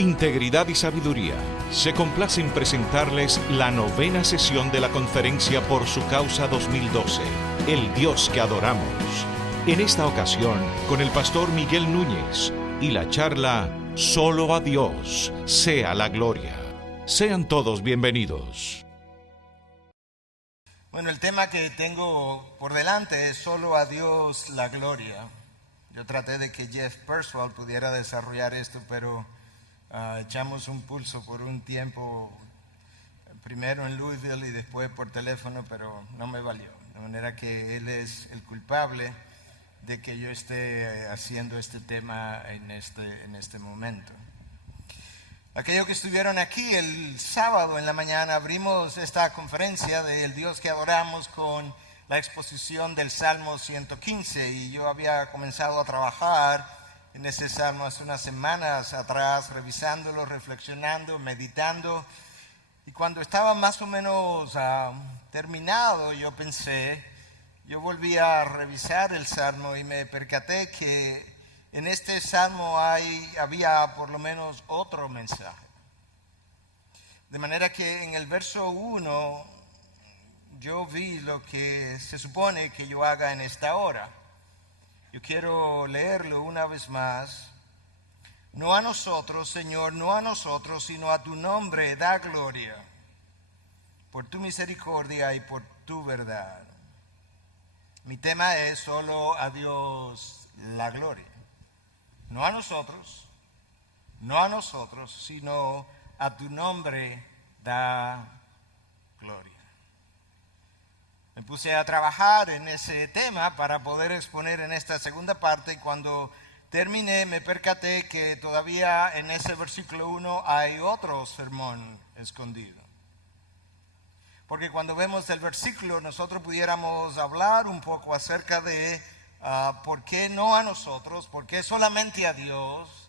Integridad y Sabiduría se complace en presentarles la 9ª sesión de la Conferencia por su Causa 2012, El Dios que Adoramos. En esta ocasión, con el pastor Miguel Núñez y la charla Solo a Dios sea la gloria. Sean todos bienvenidos. Bueno, el tema que tengo por delante es Solo a Dios la gloria. Yo traté de que Jeff Perswell pudiera desarrollar esto, pero echamos un pulso por un tiempo, primero en Louisville y después por teléfono, pero no me valió. De manera que él es el culpable de que yo esté haciendo este tema en este momento. Aquellos que estuvieron aquí el sábado en la mañana abrimos esta conferencia de El Dios que Adoramos con la exposición del Salmo 115, y yo había comenzado a trabajar en ese salmo hace unas semanas atrás, revisándolo, reflexionando, meditando, y cuando estaba más o menos terminado, yo volví a revisar el salmo y me percaté que en este salmo había por lo menos otro mensaje. De manera que en el verso 1 yo vi lo que se supone que yo haga en esta hora. Yo quiero leerlo una vez más. No a nosotros, Señor, no a nosotros, sino a tu nombre da gloria, por tu misericordia y por tu verdad. Mi tema es solo a Dios la gloria. No a nosotros, sino a tu nombre da gloria. Me puse a trabajar en ese tema para poder exponer en esta segunda parte, y cuando terminé me percaté que todavía en ese versículo 1 hay otro sermón escondido. Porque cuando vemos el versículo nosotros pudiéramos hablar un poco acerca de por qué no a nosotros, por qué solamente a Dios,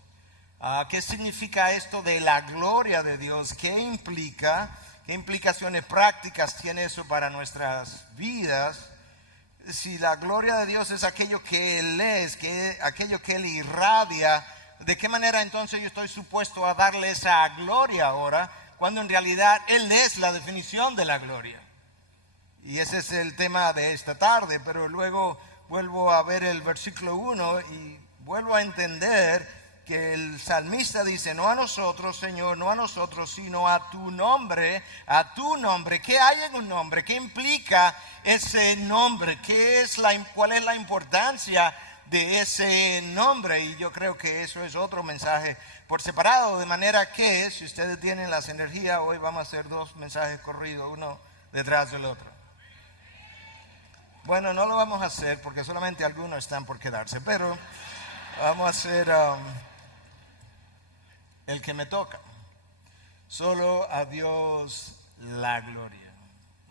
qué significa esto de la gloria de Dios, qué implica. ¿Qué implicaciones prácticas tiene eso para nuestras vidas? Si la gloria de Dios es aquello que Él es, aquello que Él irradia, ¿de qué manera entonces yo estoy supuesto a darle esa gloria ahora, cuando en realidad Él es la definición de la gloria? Y ese es el tema de esta tarde, pero luego vuelvo a ver el versículo 1 y vuelvo a entender que el salmista dice, no a nosotros, Señor, no a nosotros, sino a tu nombre, a tu nombre. ¿Qué hay en un nombre? ¿Qué implica ese nombre? ¿Cuál es la importancia de ese nombre? Y yo creo que eso es otro mensaje por separado, de manera que si ustedes tienen las energías, hoy vamos a hacer 2 mensajes corridos, uno detrás del otro. Bueno, no lo vamos a hacer porque solamente algunos están por quedarse, pero vamos a hacer el que me toca. Solo a Dios la gloria.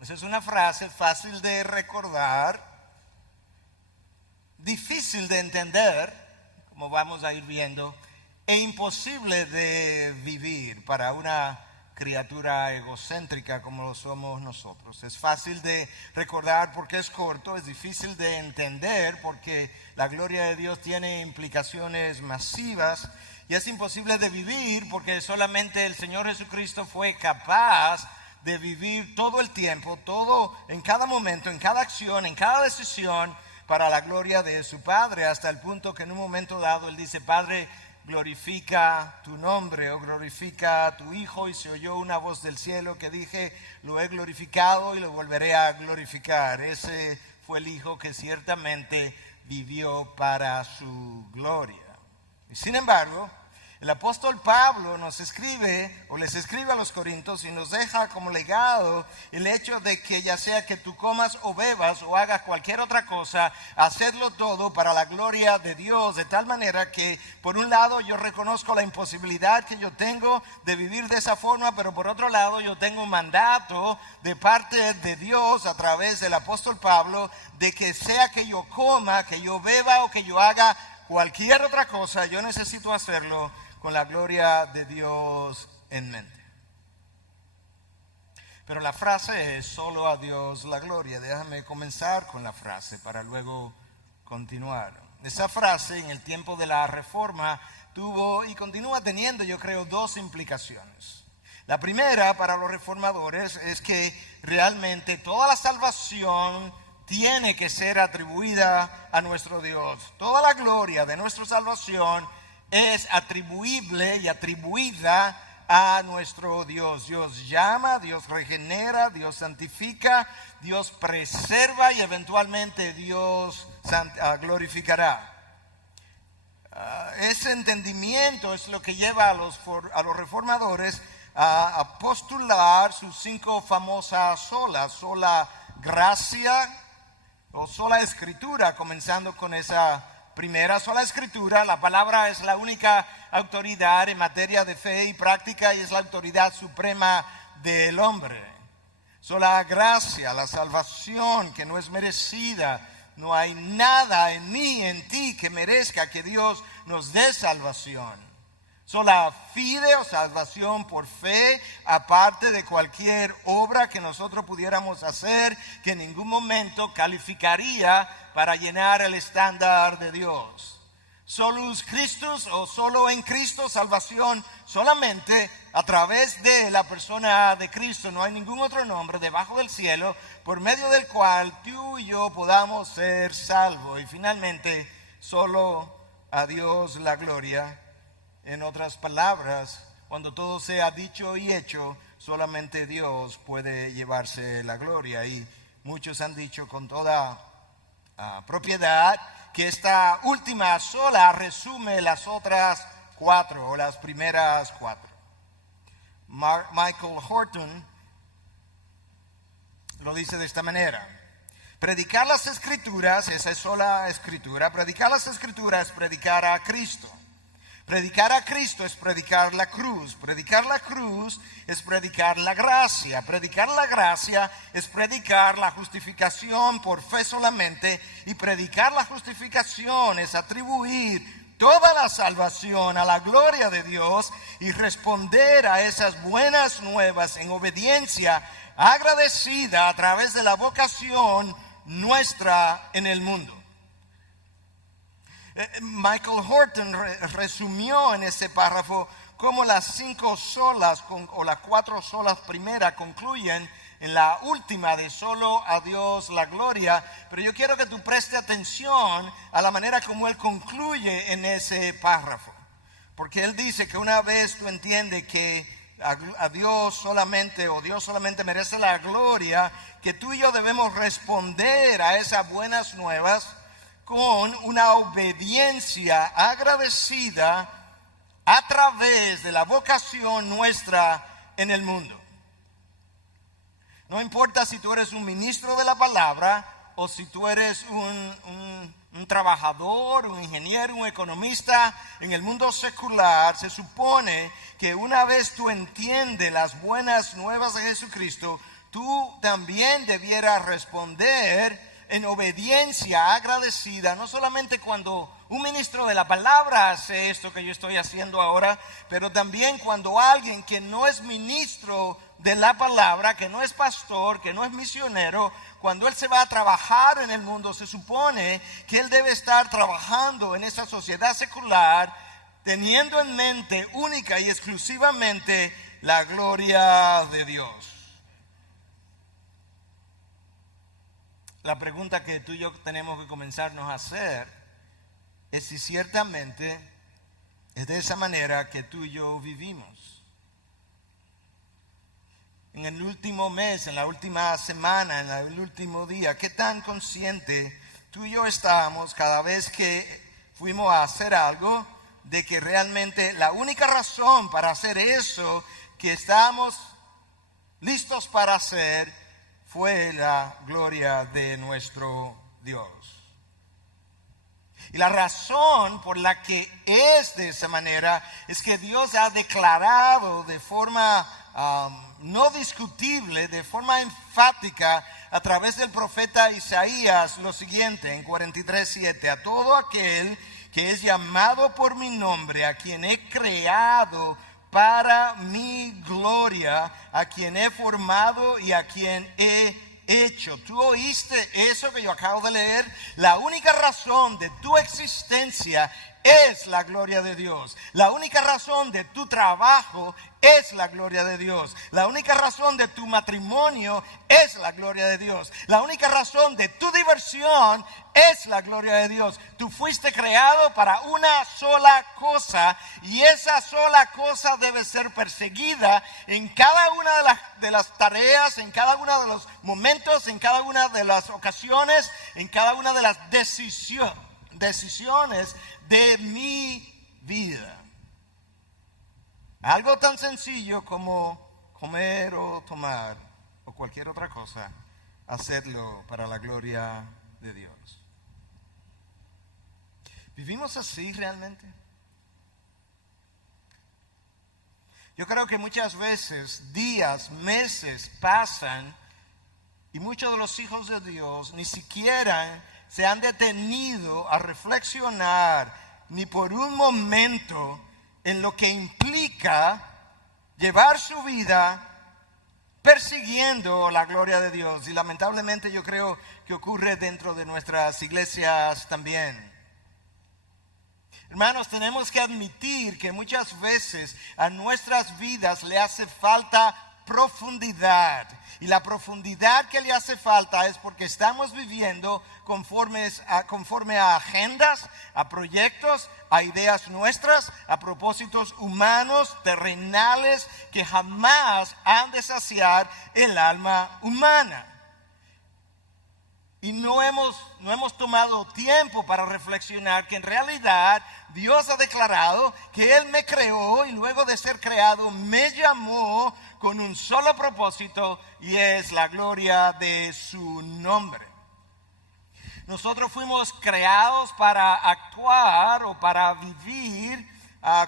Esa es una frase fácil de recordar, difícil de entender, como vamos a ir viendo, e imposible de vivir para una criatura egocéntrica como lo somos nosotros. Es fácil de recordar porque es corto, es difícil de entender porque la gloria de Dios tiene implicaciones masivas, y es imposible de vivir porque solamente el Señor Jesucristo fue capaz de vivir todo el tiempo, todo en cada momento, en cada acción, en cada decisión, para la gloria de su Padre, hasta el punto que en un momento dado Él dice, Padre, glorifica tu nombre, o glorifica a tu Hijo, y se oyó una voz del cielo que dije, lo he glorificado y lo volveré a glorificar. Ese fue el Hijo que ciertamente vivió para su gloria. Y sin embargo, el apóstol Pablo les escribe a los Corintios y nos deja como legado el hecho de que ya sea que tú comas o bebas o hagas cualquier otra cosa, hacedlo todo para la gloria de Dios, de tal manera que por un lado yo reconozco la imposibilidad que yo tengo de vivir de esa forma, pero por otro lado yo tengo un mandato de parte de Dios a través del apóstol Pablo de que sea que yo coma, que yo beba o que yo haga cualquier otra cosa, yo necesito hacerlo con la gloria de Dios en mente. Pero la frase es solo a Dios la gloria. Déjame comenzar con la frase para luego continuar. Esa frase en el tiempo de la Reforma tuvo y continúa teniendo, yo creo, dos implicaciones. La primera para los reformadores es que realmente toda la salvación tiene que ser atribuida a nuestro Dios. Toda la gloria de nuestra salvación es atribuible y atribuida a nuestro Dios. Dios llama, Dios regenera, Dios santifica, Dios preserva y eventualmente Dios glorificará. Ese entendimiento es lo que lleva a los reformadores a postular sus 5 famosas solas: sola gracia o sola escritura, comenzando con esa primera, sola escritura. La palabra es la única autoridad en materia de fe y práctica y es la autoridad suprema del hombre. Sola gracia, la salvación que no es merecida. No hay nada en mí, en ti, que merezca que Dios nos dé salvación. Sola fide o salvación por fe, aparte de cualquier obra que nosotros pudiéramos hacer, que en ningún momento calificaría para llenar el estándar de Dios. Solus Christus, o solo en Cristo, salvación solamente a través de la persona de Cristo. No hay ningún otro nombre debajo del cielo por medio del cual tú y yo podamos ser salvos. Y finalmente, solo a Dios la gloria. En otras palabras, cuando todo sea dicho y hecho, solamente Dios puede llevarse la gloria. Y muchos han dicho con toda propiedad que esta última sola resume las otras 4 o las primeras 4. Michael Horton lo dice de esta manera: predicar las escrituras, esa es sola escritura. Predicar las escrituras es predicar a Cristo. Predicar a Cristo es predicar la cruz. Predicar la cruz es predicar la gracia. Predicar la gracia es predicar la justificación por fe solamente. Y predicar la justificación es atribuir toda la salvación a la gloria de Dios y responder a esas buenas nuevas en obediencia agradecida a través de la vocación nuestra en el mundo. Michael Horton resumió en ese párrafo cómo las 5 solas o las 4 solas primeras concluyen en la última de solo a Dios la gloria. Pero yo quiero que tú prestes atención a la manera como él concluye en ese párrafo, porque él dice que una vez tú entiendes que a Dios solamente, o Dios solamente merece la gloria, que tú y yo debemos responder a esas buenas nuevas con una obediencia agradecida a través de la vocación nuestra en el mundo. No importa si tú eres un ministro de la palabra o si tú eres un trabajador, un ingeniero, un economista en el mundo secular. Se supone que una vez tú entiendes las buenas nuevas de Jesucristo, tú también debieras responder en obediencia agradecida, no solamente cuando un ministro de la palabra hace esto que yo estoy haciendo ahora, pero también cuando alguien que no es ministro de la palabra, que no es pastor, que no es misionero, cuando él se va a trabajar en el mundo, se supone que él debe estar trabajando en esa sociedad secular, teniendo en mente única y exclusivamente la gloria de Dios. La pregunta que tú y yo tenemos que comenzarnos a hacer es si ciertamente es de esa manera que tú y yo vivimos. En el último mes, en la última semana, en el último día, ¿qué tan consciente tú y yo estábamos cada vez que fuimos a hacer algo de que realmente la única razón para hacer eso que estábamos listos para hacer fue la gloria de nuestro Dios? Y la razón por la que es de esa manera es que Dios ha declarado de forma no discutible, de forma enfática, a través del profeta Isaías, lo siguiente en 43:7: a todo aquel que es llamado por mi nombre, a quien he creado para mi gloria, a quien he formado y a quien he hecho. ¿Tú oíste eso que yo acabo de leer? La única razón de tu existencia es la gloria de Dios. La única razón de tu trabajo es la gloria de Dios. La única razón de tu matrimonio es la gloria de Dios. La única razón de tu diversión es la gloria de Dios. Tú fuiste creado para una sola cosa y esa sola cosa debe ser perseguida en cada una de las tareas, en cada uno de los momentos, en cada una de las ocasiones, en cada una de las decisiones de mi vida. Algo tan sencillo como comer o tomar o cualquier otra cosa, hacerlo para la gloria de Dios. ¿Vivimos así realmente? Yo creo que muchas veces, días, meses pasan y muchos de los hijos de Dios ni siquiera se han detenido a reflexionar ni por un momento en lo que implica llevar su vida persiguiendo la gloria de Dios. Y lamentablemente yo creo que ocurre dentro de nuestras iglesias también. Hermanos, tenemos que admitir que muchas veces a nuestras vidas le hace falta profundidad. Y la profundidad que le hace falta es porque estamos viviendo conforme a agendas, a proyectos, a ideas nuestras, a propósitos humanos, terrenales, que jamás han de saciar el alma humana. Y no hemos tomado tiempo para reflexionar que en realidad Dios ha declarado que Él me creó y luego de ser creado me llamó con un solo propósito y es la gloria de su nombre. Nosotros fuimos creados para actuar o para vivir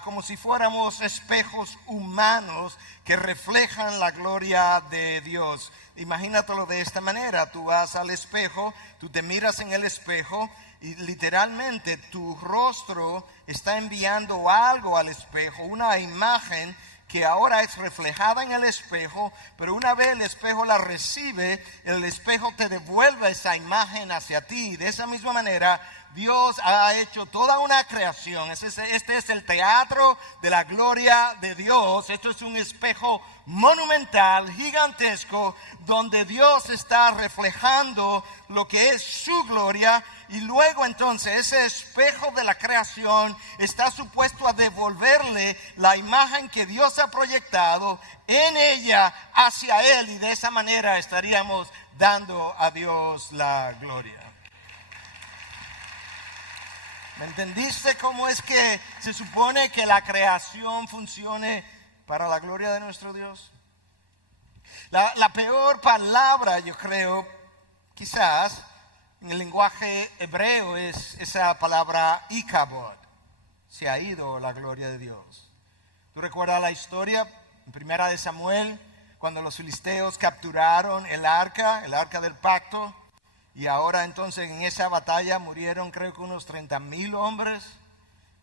como si fuéramos espejos humanos que reflejan la gloria de Dios. Imagínatelo de esta manera: tú vas al espejo, tú te miras en el espejo y literalmente tu rostro está enviando algo al espejo, una imagen que ahora es reflejada en el espejo, pero una vez el espejo la recibe, el espejo te devuelve esa imagen hacia ti. De esa misma manera, Dios ha hecho toda una creación. Este es el teatro de la gloria de Dios. Esto es un espejo monumental, gigantesco, donde Dios está reflejando lo que es su gloria. Y luego entonces ese espejo de la creación está supuesto a devolverle la imagen que Dios ha proyectado en ella hacia Él. Y de esa manera estaríamos dando a Dios la gloria. ¿Me entendiste cómo es que se supone que la creación funcione para la gloria de nuestro Dios? La peor palabra, yo creo, quizás, en el lenguaje hebreo es esa palabra Ichabod. Se ha ido la gloria de Dios. ¿Tú recuerdas la historia en Primera de Samuel, cuando los filisteos capturaron el arca del pacto? Y ahora entonces en esa batalla murieron creo que unos 30,000 hombres.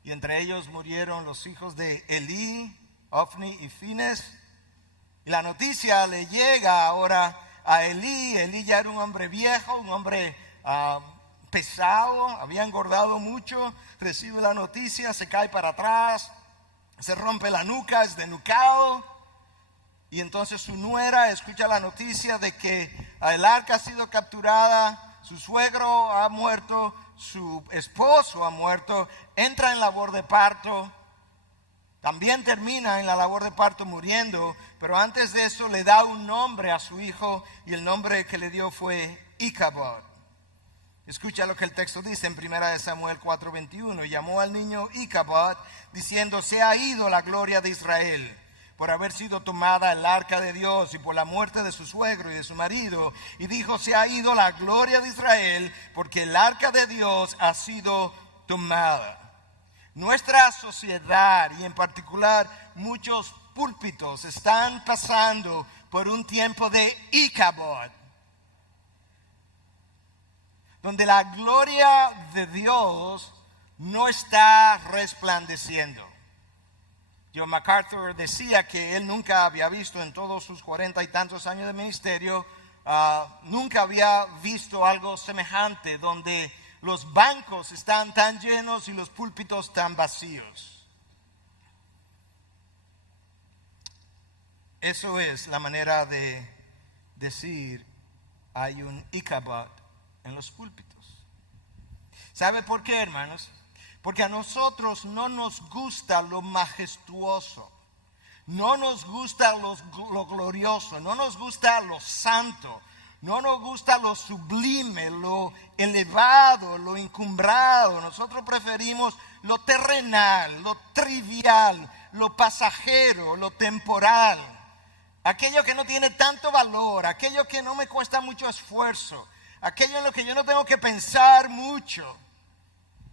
Y entre ellos murieron los hijos de Elí, Ofni y Fines. Y la noticia le llega ahora a Elí. Elí ya era un hombre viejo, un hombre pesado, había engordado mucho. Recibe la noticia, se cae para atrás, se rompe la nuca, es desnucado. Y entonces su nuera escucha la noticia de que el arca ha sido capturada, su suegro ha muerto, su esposo ha muerto, entra en labor de parto, también termina en la labor de parto muriendo, pero antes de eso le da un nombre a su hijo y el nombre que le dio fue Ichabod. Escucha lo que el texto dice en 1 Samuel 4:21. Llamó al niño Ichabod diciendo: se ha ido la gloria de Israel, por haber sido tomada el arca de Dios y por la muerte de su suegro y de su marido. Y dijo: se ha ido la gloria de Israel, porque el arca de Dios ha sido tomada. Nuestra sociedad y en particular muchos púlpitos están pasando por un tiempo de Ichabod, donde la gloria de Dios no está resplandeciendo. John MacArthur decía que él nunca había visto en todos sus 40 y tantos años de ministerio, nunca había visto algo semejante donde los bancos están tan llenos y los púlpitos tan vacíos. Eso es la manera de decir hay un Ichabod en los púlpitos. ¿Sabe por qué, hermanos? Porque a nosotros no nos gusta lo majestuoso, no nos gusta lo glorioso, no nos gusta lo santo, no nos gusta lo sublime, lo elevado, lo encumbrado. Nosotros preferimos lo terrenal, lo trivial, lo pasajero, lo temporal. Aquello que no tiene tanto valor, aquello que no me cuesta mucho esfuerzo, aquello en lo que yo no tengo que pensar mucho.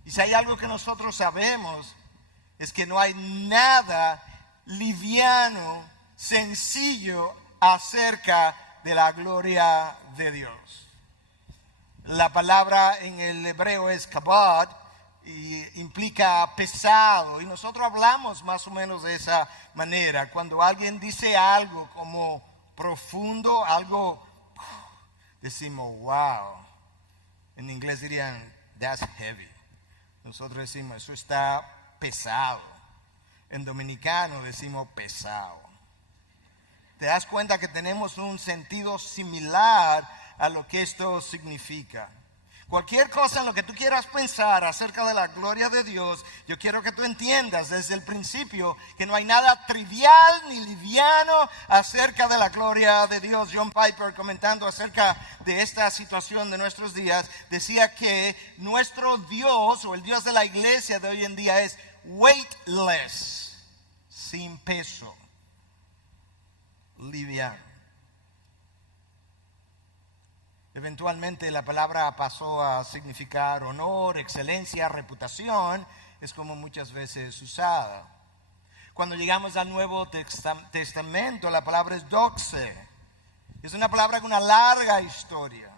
Y si hay algo que nosotros sabemos, es que no hay nada liviano, sencillo acerca de la gloria de Dios. La palabra en el hebreo es kabod y implica pesado, y nosotros hablamos más o menos de esa manera. Cuando alguien dice algo como profundo, algo, decimos wow. En inglés dirían that's heavy. Nosotros decimos eso está pesado. En dominicano decimos pesado. Te das cuenta que tenemos un sentido similar a lo que esto significa. Cualquier cosa en lo que tú quieras pensar acerca de la gloria de Dios, yo quiero que tú entiendas desde el principio que no hay nada trivial ni liviano acerca de la gloria de Dios. John Piper, comentando acerca de esta situación de nuestros días, decía que nuestro Dios o el Dios de la iglesia de hoy en día es weightless, sin peso, liviano. Eventualmente la palabra pasó a significar honor, excelencia, reputación. Es como muchas veces usada. Cuando llegamos al Nuevo Testamento, la palabra es doxe. Es una palabra con una larga historia.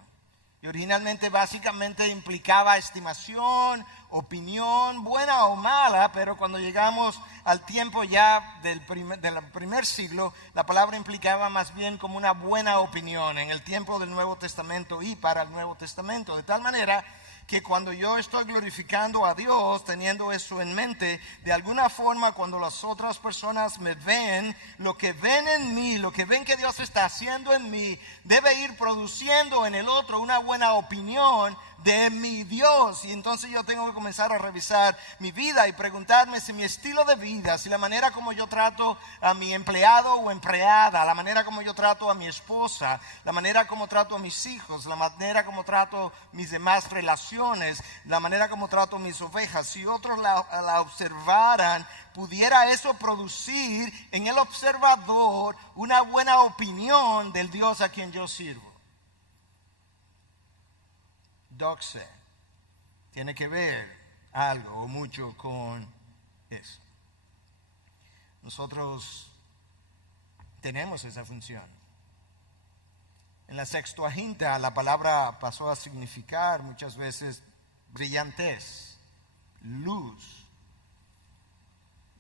Y originalmente básicamente implicaba estimación, opinión, buena o mala, pero cuando llegamos al tiempo ya del primer siglo, la palabra implicaba más bien como una buena opinión en el tiempo del Nuevo Testamento y para el Nuevo Testamento. De tal manera que cuando yo estoy glorificando a Dios, teniendo eso en mente, de alguna forma cuando las otras personas me ven, lo que ven en mí, lo que ven que Dios está haciendo en mí, debe ir produciendo en el otro una buena opinión de mi Dios. Y entonces yo tengo que comenzar a revisar mi vida y preguntarme si mi estilo de vida, si la manera como yo trato a mi empleado o empleada, la manera como yo trato a mi esposa, la manera como trato a mis hijos, la manera como trato mis demás relaciones, la manera como trato mis ovejas, si otros la observaran, pudiera eso producir en el observador una buena opinión del Dios a quien yo sirvo. Doxe tiene que ver algo o mucho con eso. Nosotros tenemos esa función. En la Sextuaginta la palabra pasó a significar muchas veces brillantez, luz.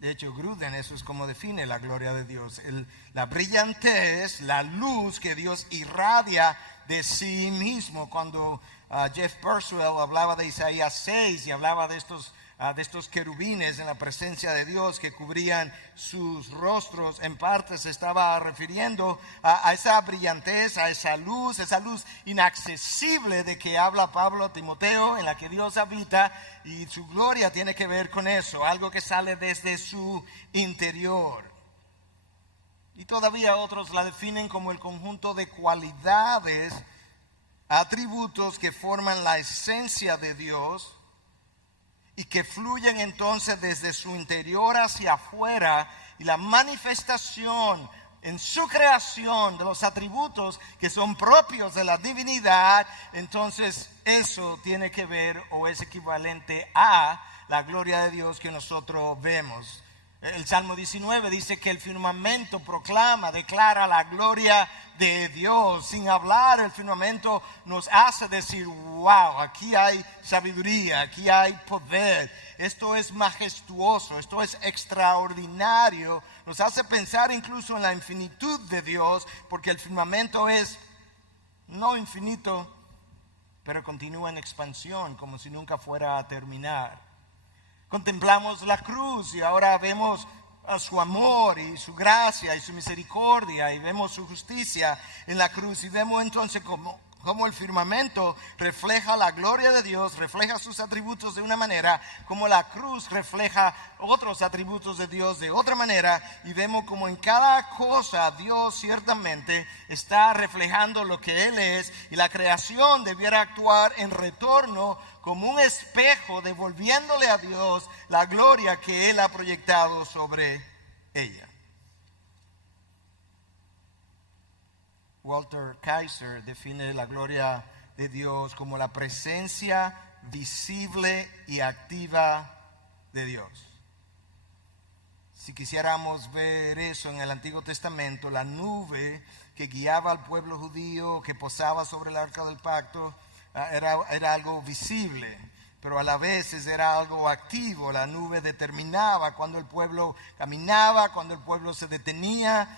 De hecho, Gruden, eso es como define la gloria de Dios. La brillantez, la luz que Dios irradia de sí mismo. Cuando Jeff Purcell hablaba de Isaías 6 y hablaba de estos querubines en la presencia de Dios que cubrían sus rostros, en parte se estaba refiriendo a esa brillantez, a esa luz inaccesible de que habla Pablo a Timoteo, en la que Dios habita, y su gloria tiene que ver con eso, algo que sale desde su interior. Y todavía otros la definen como el conjunto de cualidades, atributos que forman la esencia de Dios y que fluyen entonces desde su interior hacia afuera, y la manifestación en su creación de los atributos que son propios de la divinidad. Entonces eso tiene que ver o es equivalente a la gloria de Dios que nosotros vemos. El Salmo 19 dice que el firmamento proclama, declara la gloria de Dios. Sin hablar, el firmamento nos hace decir, wow, aquí hay sabiduría, aquí hay poder. Esto es majestuoso, esto es extraordinario. Nos hace pensar incluso en la infinitud de Dios, porque el firmamento es no infinito, pero continúa en expansión como si nunca fuera a terminar. Contemplamos la cruz y ahora vemos a su amor y su gracia y su misericordia, y vemos su justicia en la cruz, y vemos entonces como el firmamento refleja la gloria de Dios, refleja sus atributos de una manera, como la cruz refleja otros atributos de Dios de otra manera, y vemos como en cada cosa Dios ciertamente está reflejando lo que Él es, y la creación debiera actuar en retorno como un espejo, devolviéndole a Dios la gloria que Él ha proyectado sobre ella. Walter Kaiser define la gloria de Dios como la presencia visible y activa de Dios. Si quisiéramos ver eso en el Antiguo Testamento, la nube que guiaba al pueblo judío, que posaba sobre el arca del pacto, era algo visible, pero a la vez era algo activo. La nube determinaba cuando el pueblo caminaba, cuando el pueblo se detenía,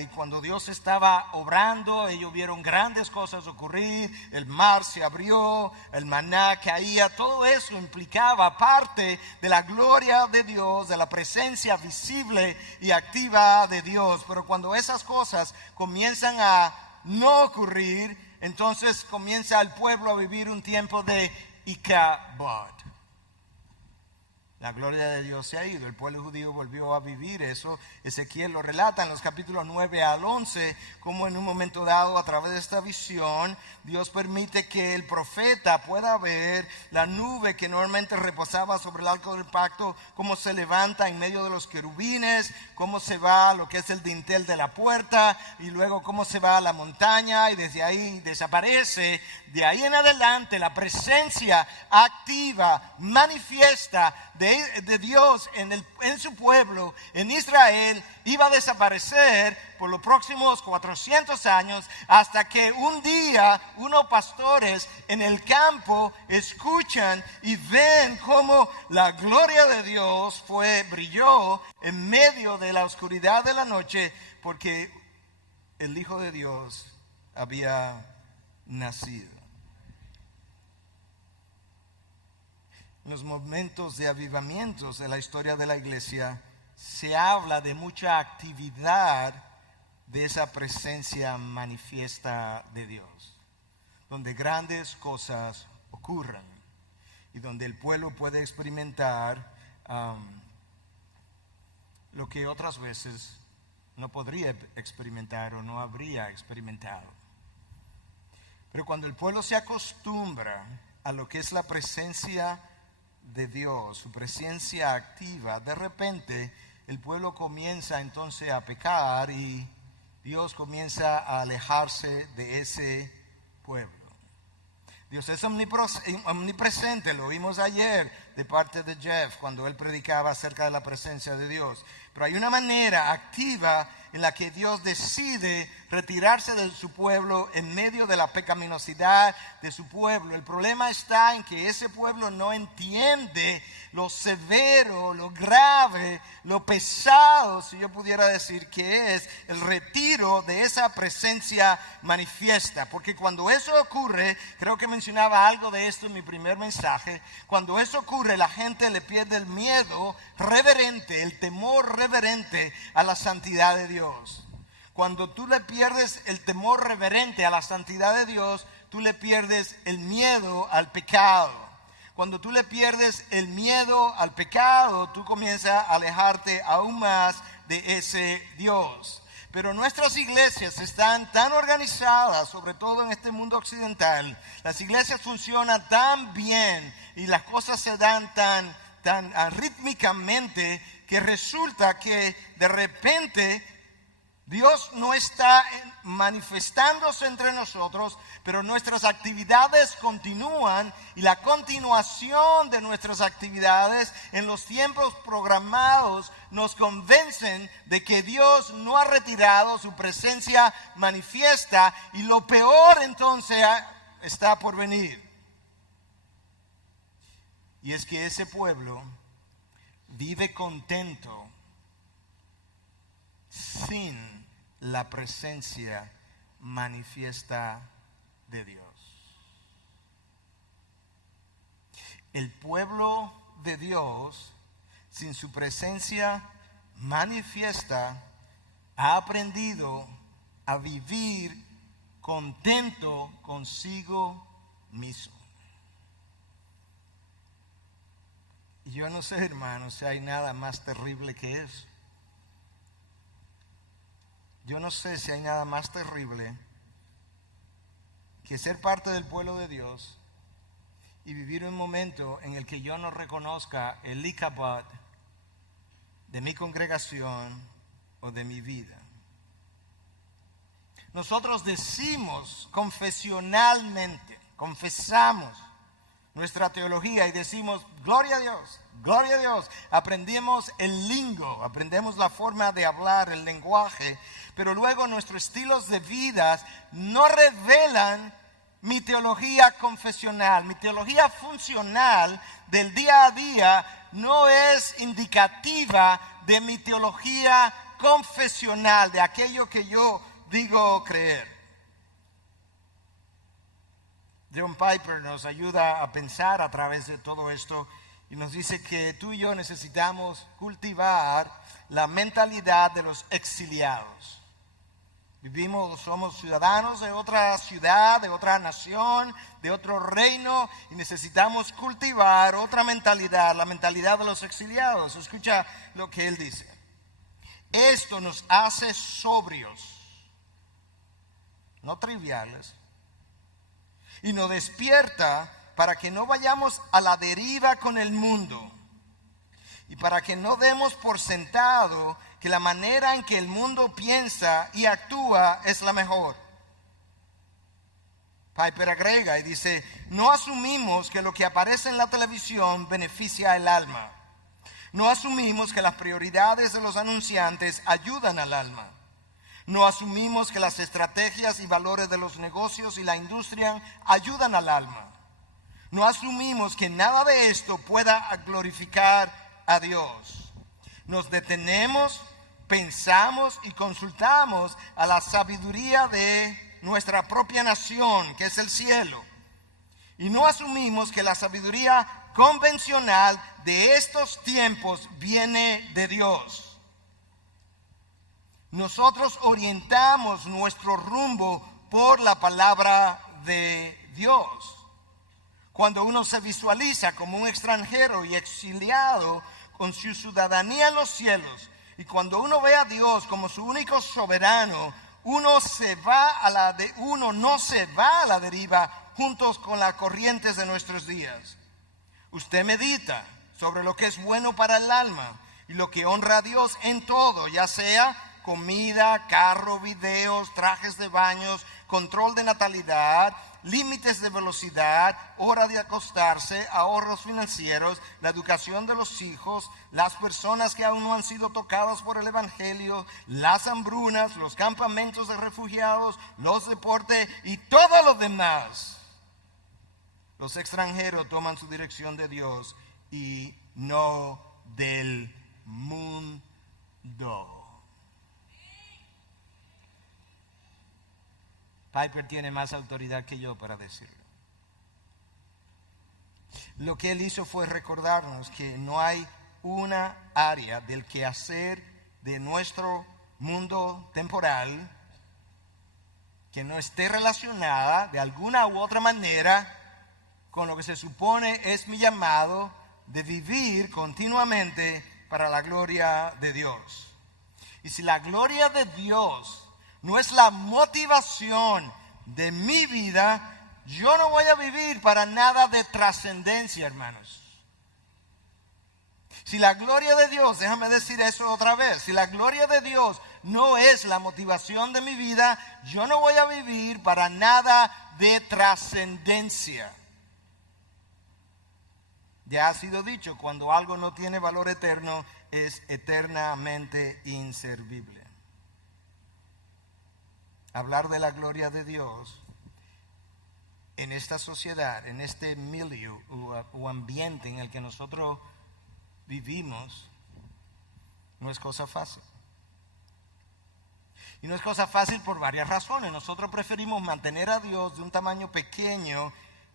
y cuando Dios estaba obrando. Ellos vieron grandes cosas ocurrir, el mar se abrió, el maná caía. Todo eso implicaba parte de la gloria de Dios, de la presencia visible y activa de Dios. Pero cuando esas cosas comienzan a no ocurrir, entonces comienza el pueblo a vivir un tiempo de Icabod. La gloria de Dios se ha ido. El pueblo judío volvió a vivir eso. Ezequiel lo relata en los capítulos 9 al 11, como en un momento dado, a través de esta visión, Dios permite que el profeta pueda ver la nube que normalmente reposaba sobre el arca del pacto, cómo se levanta en medio de los querubines, cómo se va a lo que es el dintel de la puerta, y luego cómo se va a la montaña, y desde ahí desaparece. De ahí en adelante, la presencia activa, manifiesta de Dios en su pueblo, en Israel, iba a desaparecer por los próximos 400 años, hasta que un día unos pastores en el campo escuchan y ven cómo la gloria de Dios brilló en medio de la oscuridad de la noche, porque el Hijo de Dios había nacido. En los momentos de avivamientos de la historia de la iglesia se habla de mucha actividad de esa presencia manifiesta de Dios, donde grandes cosas ocurren y donde el pueblo puede experimentar lo que otras veces no podría experimentar o no habría experimentado. Pero cuando el pueblo se acostumbra a lo que es la presencia de Dios, su presencia activa, de repente el pueblo comienza entonces a pecar y Dios comienza a alejarse de ese pueblo. Dios es omnipresente, lo vimos ayer de parte de Jeff cuando él predicaba acerca de la presencia de Dios. Pero hay una manera activa en la que Dios decide retirarse de su pueblo en medio de la pecaminosidad de su pueblo. El problema está en que ese pueblo no entiende lo severo, lo grave, lo pesado, si yo pudiera decir, que es el retiro de esa presencia manifiesta. Porque cuando eso ocurre, creo que mencionaba algo de esto en mi primer mensaje, cuando eso ocurre, la gente le pierde el miedo reverente, el temor reverente a la santidad de Dios. Cuando tú le pierdes el temor reverente a la santidad de Dios, tú le pierdes el miedo al pecado. Cuando tú le pierdes el miedo al pecado, tú comienzas a alejarte aún más de ese Dios. Pero nuestras iglesias están tan organizadas, sobre todo en este mundo occidental. Las iglesias funcionan tan bien y las cosas se dan tan rítmicamente, que resulta que de repente Dios no está manifestándose entre nosotros, pero nuestras actividades continúan, y la continuación de nuestras actividades en los tiempos programados nos convencen de que Dios no ha retirado su presencia manifiesta, y lo peor entonces está por venir. Y es que ese pueblo vive contento sin la presencia manifiesta de Dios. el pueblo de Dios, sin su presencia manifiesta, ha aprendido a vivir contento consigo mismo. Y yo no sé, hermanos, si hay nada más terrible que eso. Yo no sé si hay nada más terrible que ser parte del pueblo de Dios y vivir un momento en el que yo no reconozca el Ichabod de mi congregación o de mi vida. Nosotros decimos confesionalmente, confesamos nuestra teología y decimos gloria a Dios, gloria a Dios. Aprendemos el lingo, aprendemos la forma de hablar, el lenguaje, pero luego nuestros estilos de vida no revelan mi teología confesional. Mi teología funcional del día a día no es indicativa de mi teología confesional, de aquello que yo digo creer. John Piper nos ayuda a pensar a través de todo esto y nos dice que tú y yo necesitamos cultivar la mentalidad de los exiliados. Somos ciudadanos de otra ciudad, de otra nación, de otro reino y necesitamos cultivar otra mentalidad, la mentalidad de los exiliados. Escucha lo que él dice. Esto nos hace sobrios, no triviales, y nos despierta para que no vayamos a la deriva con el mundo y para que no demos por sentado que la manera en que el mundo piensa y actúa es la mejor. Piper agrega y dice, no asumimos que lo que aparece en la televisión beneficia al alma. No asumimos que las prioridades de los anunciantes ayudan al alma. No asumimos que las estrategias y valores de los negocios y la industria ayudan al alma. No asumimos que nada de esto pueda glorificar a Dios. Nos detenemos, pensamos y consultamos a la sabiduría de nuestra propia nación, que es el cielo. Y no asumimos que la sabiduría convencional de estos tiempos viene de Dios. Nosotros orientamos nuestro rumbo por la palabra de Dios. Cuando uno se visualiza como un extranjero y exiliado con su ciudadanía en los cielos, y cuando uno ve a Dios como su único soberano, uno no se va a la deriva juntos con las corrientes de nuestros días. Usted medita sobre lo que es bueno para el alma y lo que honra a Dios en todo, ya sea comida, carro, videos, trajes de baños, control de natalidad, límites de velocidad, hora de acostarse, ahorros financieros, la educación de los hijos, las personas que aún no han sido tocadas por el evangelio, las hambrunas, los campamentos de refugiados, los deportes y todo lo demás. Los extranjeros toman su dirección de Dios y no del mundo. Piper tiene más autoridad que yo para decirlo. Lo que él hizo fue recordarnos que no hay una área del quehacer de nuestro mundo temporal que no esté relacionada de alguna u otra manera con lo que se supone es mi llamado de vivir continuamente para la gloria de Dios. Y si la gloria de Dios no es la motivación de mi vida, yo no voy a vivir para nada de trascendencia, hermanos. Si la gloria de Dios, déjame decir eso otra vez, si la gloria de Dios no es la motivación de mi vida, yo no voy a vivir para nada de trascendencia. Ya ha sido dicho, cuando algo no tiene valor eterno, es eternamente inservible. Hablar de la gloria de Dios en esta sociedad, en este milieu o ambiente en el que nosotros vivimos, no es cosa fácil. Y no es cosa fácil por varias razones. Nosotros preferimos mantener a Dios de un tamaño pequeño,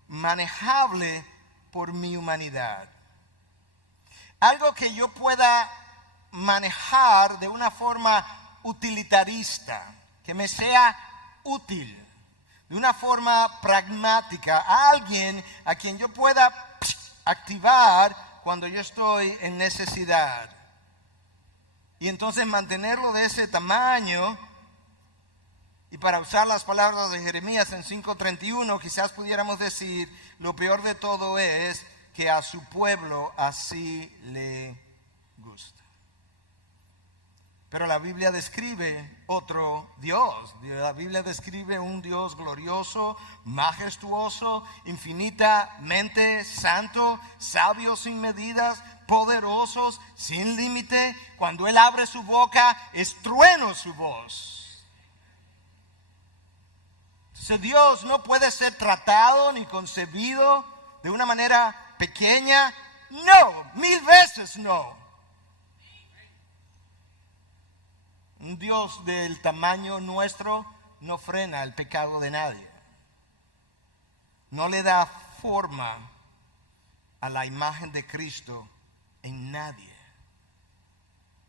manejable por mi humanidad. Algo que yo pueda manejar de una forma utilitarista, que me sea útil, de una forma pragmática, a alguien a quien yo pueda activar cuando yo estoy en necesidad. Y entonces mantenerlo de ese tamaño. Y para usar las palabras de Jeremías en 5:31, quizás pudiéramos decir, lo peor de todo es que a su pueblo así le gusta. Pero la Biblia describe otro Dios. La Biblia describe un Dios glorioso, majestuoso, infinitamente santo, sabio sin medidas, poderosos, sin límite. Cuando Él abre su boca, es trueno su voz. Entonces Dios no puede ser tratado ni concebido de una manera pequeña. No, 1000 veces no. Un Dios del tamaño nuestro no frena el pecado de nadie. No le da forma a la imagen de Cristo en nadie.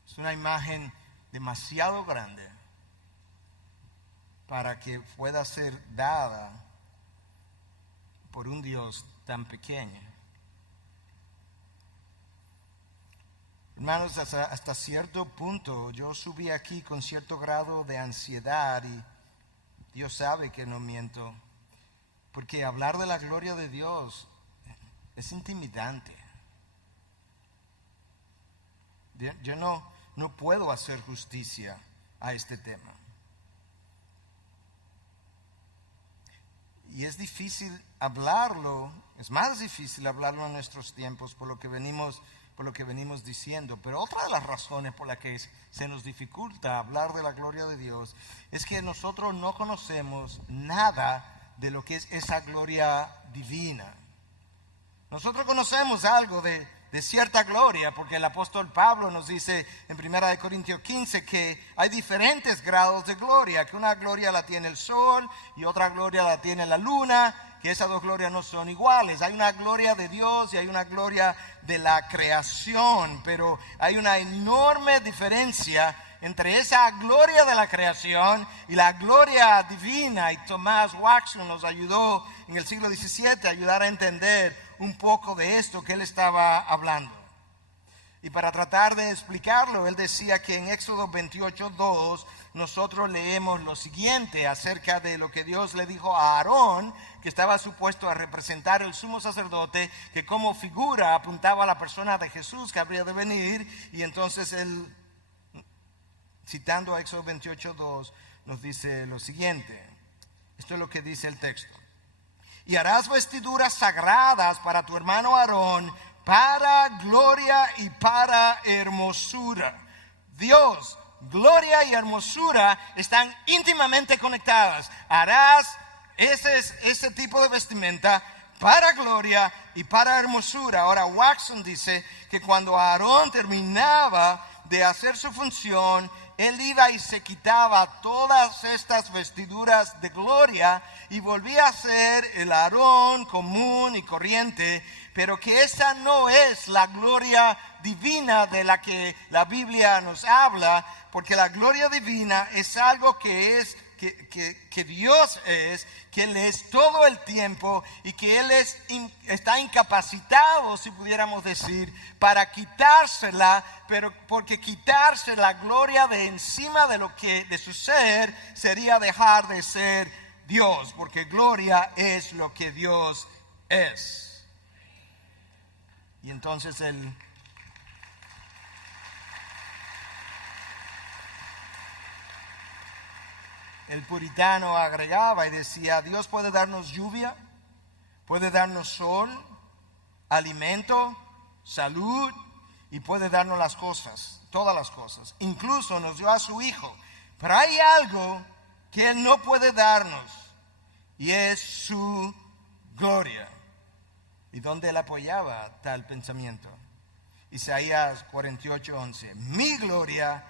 Es una imagen demasiado grande para que pueda ser dada por un Dios tan pequeño. Hermanos, hasta cierto punto yo subí aquí con cierto grado de ansiedad y Dios sabe que no miento, porque hablar de la gloria de Dios es intimidante. Yo no puedo hacer justicia a este tema. Y es difícil hablarlo, es más difícil hablarlo en nuestros tiempos por lo que venimos diciendo. Pero otra de las razones por las que se nos dificulta hablar de la gloria de Dios es que nosotros no conocemos nada de lo que es esa gloria divina. Nosotros conocemos algo de cierta gloria, porque el apóstol Pablo nos dice en 1 Corintios 15 que hay diferentes grados de gloria, que una gloria la tiene el sol y otra gloria la tiene la luna, que esas dos glorias no son iguales. Hay una gloria de Dios y hay una gloria de la creación, pero hay una enorme diferencia entre esa gloria de la creación y la gloria divina. Y Thomas Watson nos ayudó en el siglo XVII a ayudar a entender un poco de esto que él estaba hablando. Y para tratar de explicarlo, él decía que en Éxodo 28:2 nosotros leemos lo siguiente acerca de lo que Dios le dijo a Aarón, que estaba supuesto a representar el sumo sacerdote, que como figura apuntaba a la persona de Jesús que habría de venir. Y entonces él, citando a Éxodo 28:2, nos dice lo siguiente. Esto es lo que dice el texto. Y harás vestiduras sagradas para tu hermano Aarón, para gloria y para hermosura. Dios, gloria y hermosura están íntimamente conectadas. Harás ese tipo de vestimenta para gloria y para hermosura. Ahora Watson dice que cuando Aarón terminaba de hacer su función, él iba y se quitaba todas estas vestiduras de gloria y volvía a ser el Aarón común y corriente, pero que esa no es la gloria divina de la que la Biblia nos habla, porque la gloria divina es algo que Dios es, que Él es todo el tiempo y que Él está incapacitado, si pudiéramos decir, para quitársela, pero porque quitarse la gloria de encima de su ser sería dejar de ser Dios, porque gloria es lo que Dios es. Y entonces el puritano agregaba y decía: Dios puede darnos lluvia, puede darnos sol, alimento, salud, y puede darnos las cosas, todas las cosas. Incluso nos dio a su Hijo. Pero hay algo que Él no puede darnos, y es su gloria. ¿Y dónde Él apoyaba tal pensamiento? Isaías 48:11. Mi gloria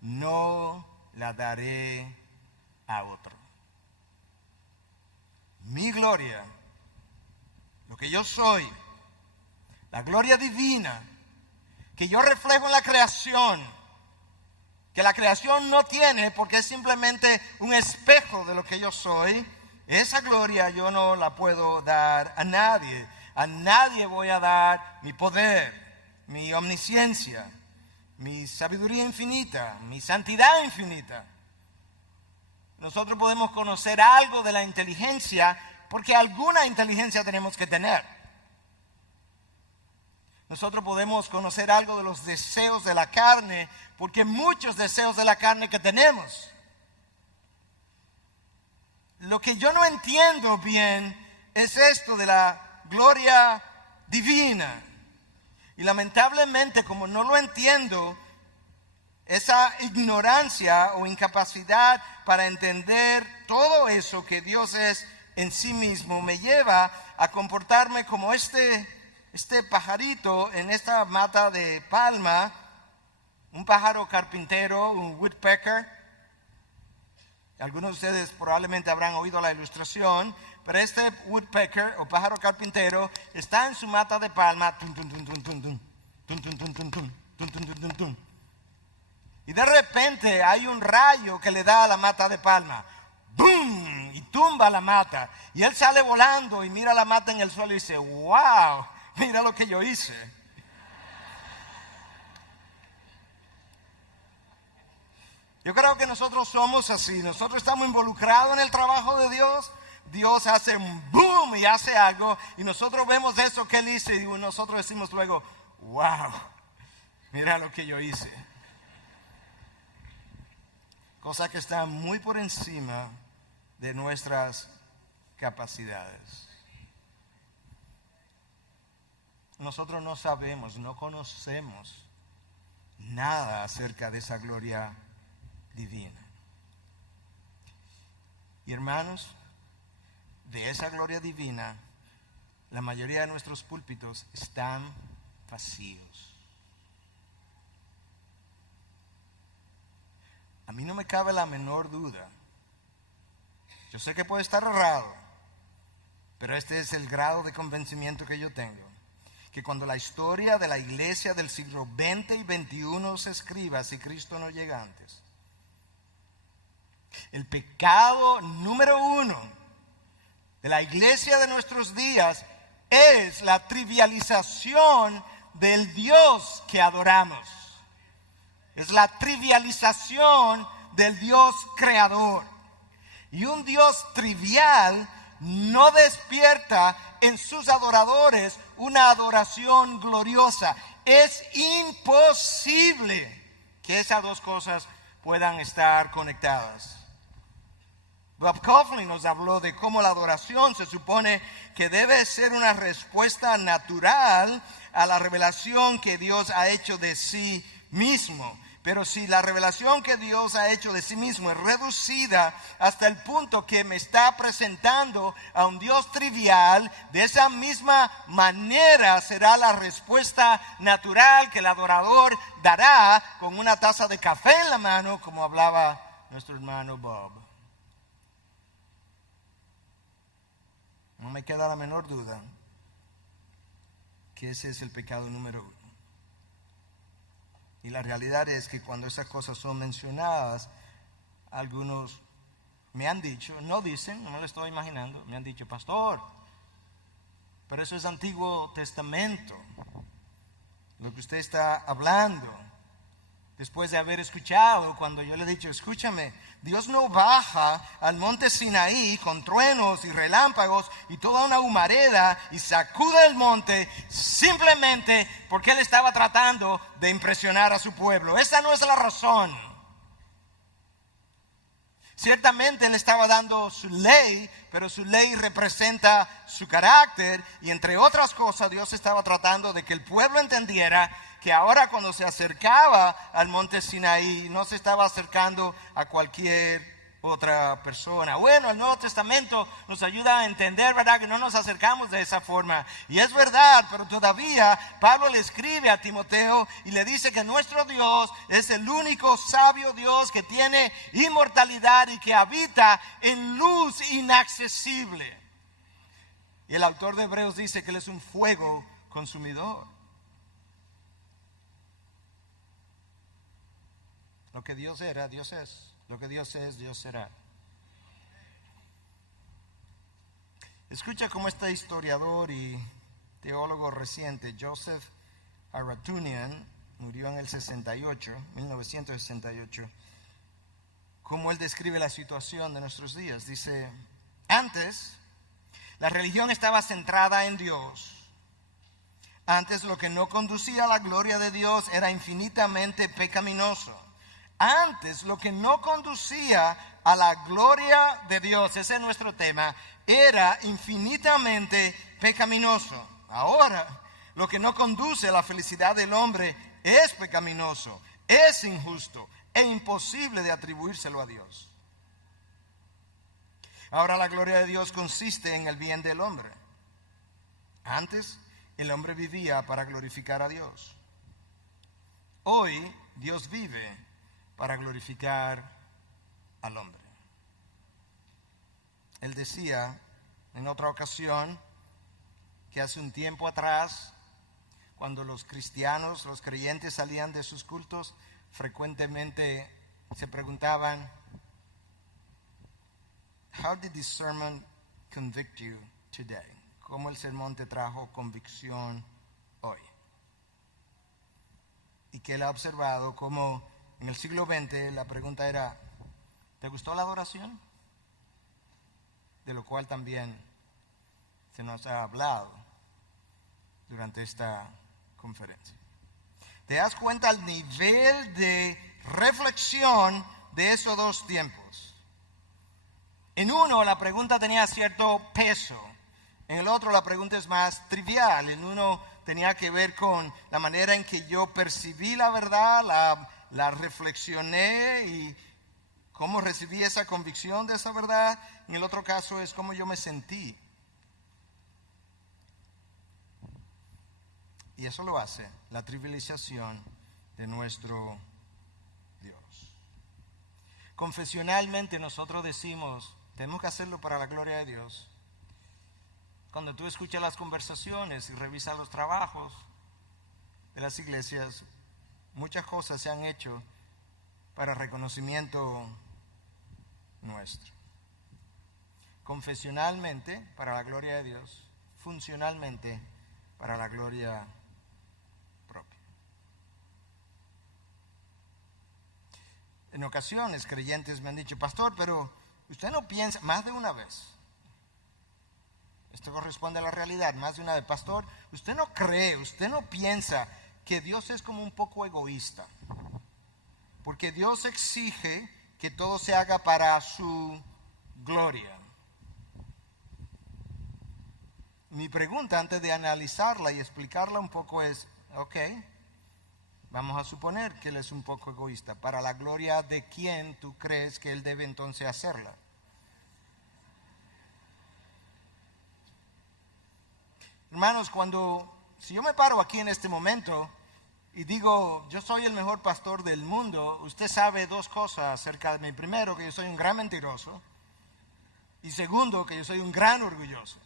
no la daré a otro. Mi gloria, lo que yo soy, la gloria divina que yo reflejo en la creación, que la creación no tiene porque es simplemente un espejo de lo que yo soy, esa gloria yo no la puedo dar a nadie. A nadie voy a dar mi poder, mi omnisciencia, mi sabiduría infinita, mi santidad infinita. Nosotros podemos conocer algo de la inteligencia porque alguna inteligencia tenemos que tener. Nosotros podemos conocer algo de los deseos de la carne porque muchos deseos de la carne que tenemos. Lo que yo no entiendo bien es esto de la gloria divina. Y lamentablemente, como no lo entiendo, esa ignorancia o incapacidad para entender todo eso que Dios es en sí mismo me lleva a comportarme como este pajarito en esta mata de palma, un pájaro carpintero, un woodpecker. Algunos de ustedes probablemente habrán oído la ilustración, pero este woodpecker o pájaro carpintero está en su mata de palma, y de repente hay un rayo que le da a la mata de palma, ¡boom! Y tumba la mata, y él sale volando y mira la mata en el suelo y dice, ¡wow! Mira lo que yo hice. Yo creo que nosotros somos así. Nosotros estamos involucrados en el trabajo de Dios. Dios hace un boom y hace algo. Y nosotros vemos eso que Él hizo. Y nosotros decimos luego, wow, mira lo que yo hice. Cosa que está muy por encima de nuestras capacidades. Nosotros no sabemos, no conocemos nada acerca de esa gloria divina. Y hermanos, de esa gloria divina, la mayoría de nuestros púlpitos están vacíos. A mí no me cabe la menor duda. Yo sé que puede estar errado, pero este es el grado de convencimiento que yo tengo. Que cuando la historia de la iglesia del siglo XX y XXI se escriba, si Cristo no llega antes, el pecado número 1 de la iglesia de nuestros días es la trivialización del Dios que adoramos. Es la trivialización del Dios creador. Y un Dios trivial no despierta en sus adoradores una adoración gloriosa. Es imposible que esas dos cosas puedan estar conectadas. Bob Kauflin nos habló de cómo la adoración se supone que debe ser una respuesta natural a la revelación que Dios ha hecho de sí mismo. Pero si la revelación que Dios ha hecho de sí mismo es reducida hasta el punto que me está presentando a un Dios trivial, de esa misma manera será la respuesta natural que el adorador dará con una taza de café en la mano, como hablaba nuestro hermano Bob. No me queda la menor duda que ese es el pecado número 1. Y la realidad es que cuando esas cosas son mencionadas, algunos me han dicho, no dicen, no me lo estoy imaginando, me han dicho, pastor, pero eso es Antiguo Testamento, lo que usted está hablando. Después de haber escuchado, cuando yo le he dicho, escúchame, Dios no baja al monte Sinaí con truenos y relámpagos y toda una humareda y sacude el monte simplemente porque Él estaba tratando de impresionar a su pueblo. Esa no es la razón. Ciertamente Él estaba dando su ley, pero su ley representa su carácter y entre otras cosas Dios estaba tratando de que el pueblo entendiera que ahora cuando se acercaba al monte Sinaí no se estaba acercando a cualquier otra persona. Bueno, el Nuevo Testamento nos ayuda a entender, ¿verdad?, que no nos acercamos de esa forma. Y es verdad, pero todavía Pablo le escribe a Timoteo y le dice que nuestro Dios es el único sabio Dios que tiene inmortalidad y que habita en luz inaccesible. Y el autor de Hebreos dice que Él es un fuego consumidor. Lo que Dios era, Dios es. Lo que Dios es, Dios será. Escucha cómo este historiador y teólogo reciente, Joseph Aratunian, murió en el 1968, cómo él describe la situación de nuestros días. Dice, antes, la religión estaba centrada en Dios. Antes, lo que no conducía a la gloria de Dios era infinitamente pecaminoso. Antes, lo que no conducía a la gloria de Dios, ese es nuestro tema, era infinitamente pecaminoso. Ahora, lo que no conduce a la felicidad del hombre es pecaminoso, es injusto e imposible de atribuírselo a Dios. Ahora la gloria de Dios consiste en el bien del hombre. Antes, el hombre vivía para glorificar a Dios. Hoy, Dios vive para glorificar al hombre. Él decía en otra ocasión que hace un tiempo atrás, cuando los cristianos, los creyentes salían de sus cultos, frecuentemente se preguntaban, "How did this sermon convict you today?" ¿Cómo el sermón te trajo convicción hoy? Y que él ha observado cómo en el siglo XX la pregunta era, ¿te gustó la adoración? De lo cual también se nos ha hablado durante esta conferencia. ¿Te das cuenta el nivel de reflexión de esos dos tiempos? En uno la pregunta tenía cierto peso, en el otro la pregunta es más trivial. En uno tenía que ver con la manera en que yo percibí la verdad, la reflexioné y cómo recibí esa convicción de esa verdad. En el otro caso es cómo yo me sentí. Y eso lo hace la trivialización de nuestro Dios. Confesionalmente nosotros decimos, tenemos que hacerlo para la gloria de Dios. Cuando tú escuchas las conversaciones y revisas los trabajos de las iglesias, muchas cosas se han hecho para reconocimiento nuestro. Confesionalmente para la gloria de Dios, funcionalmente para la gloria propia. En ocasiones creyentes me han dicho, pastor, pero usted no piensa, más de una vez, esto corresponde a la realidad, más de una vez, pastor, usted no cree, usted no piensa que Dios es como un poco egoísta, porque Dios exige que todo se haga para su gloria. Mi pregunta antes de analizarla y explicarla un poco es, ok, vamos a suponer que Él es un poco egoísta. ¿Para la gloria de quién tú crees que Él debe entonces hacerla? Hermanos, si yo me paro aquí en este momento y digo, yo soy el mejor pastor del mundo, usted sabe dos cosas acerca de mí. Primero, que yo soy un gran mentiroso. Y segundo, que yo soy un gran orgulloso.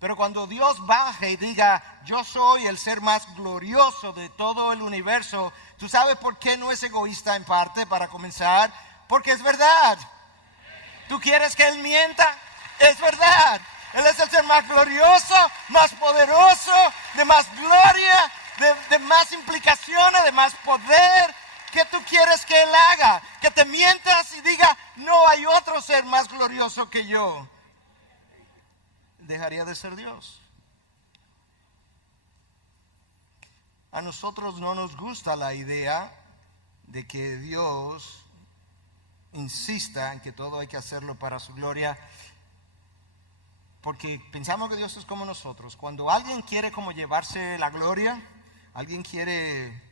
Pero cuando Dios baje y diga, yo soy el ser más glorioso de todo el universo, ¿tú sabes por qué no es egoísta en parte, para comenzar? Porque es verdad. ¿Tú quieres que Él mienta? Es verdad. Él es el ser más glorioso, más poderoso, de más gloria, de más implicaciones, de más poder. ¿Qué tú quieres que Él haga? Que te mientas y diga, no hay otro ser más glorioso que yo. Dejaría de ser Dios. A nosotros no nos gusta la idea de que Dios insista en que todo hay que hacerlo para su gloria, porque pensamos que Dios es como nosotros. Cuando alguien quiere como llevarse la gloria, alguien quiere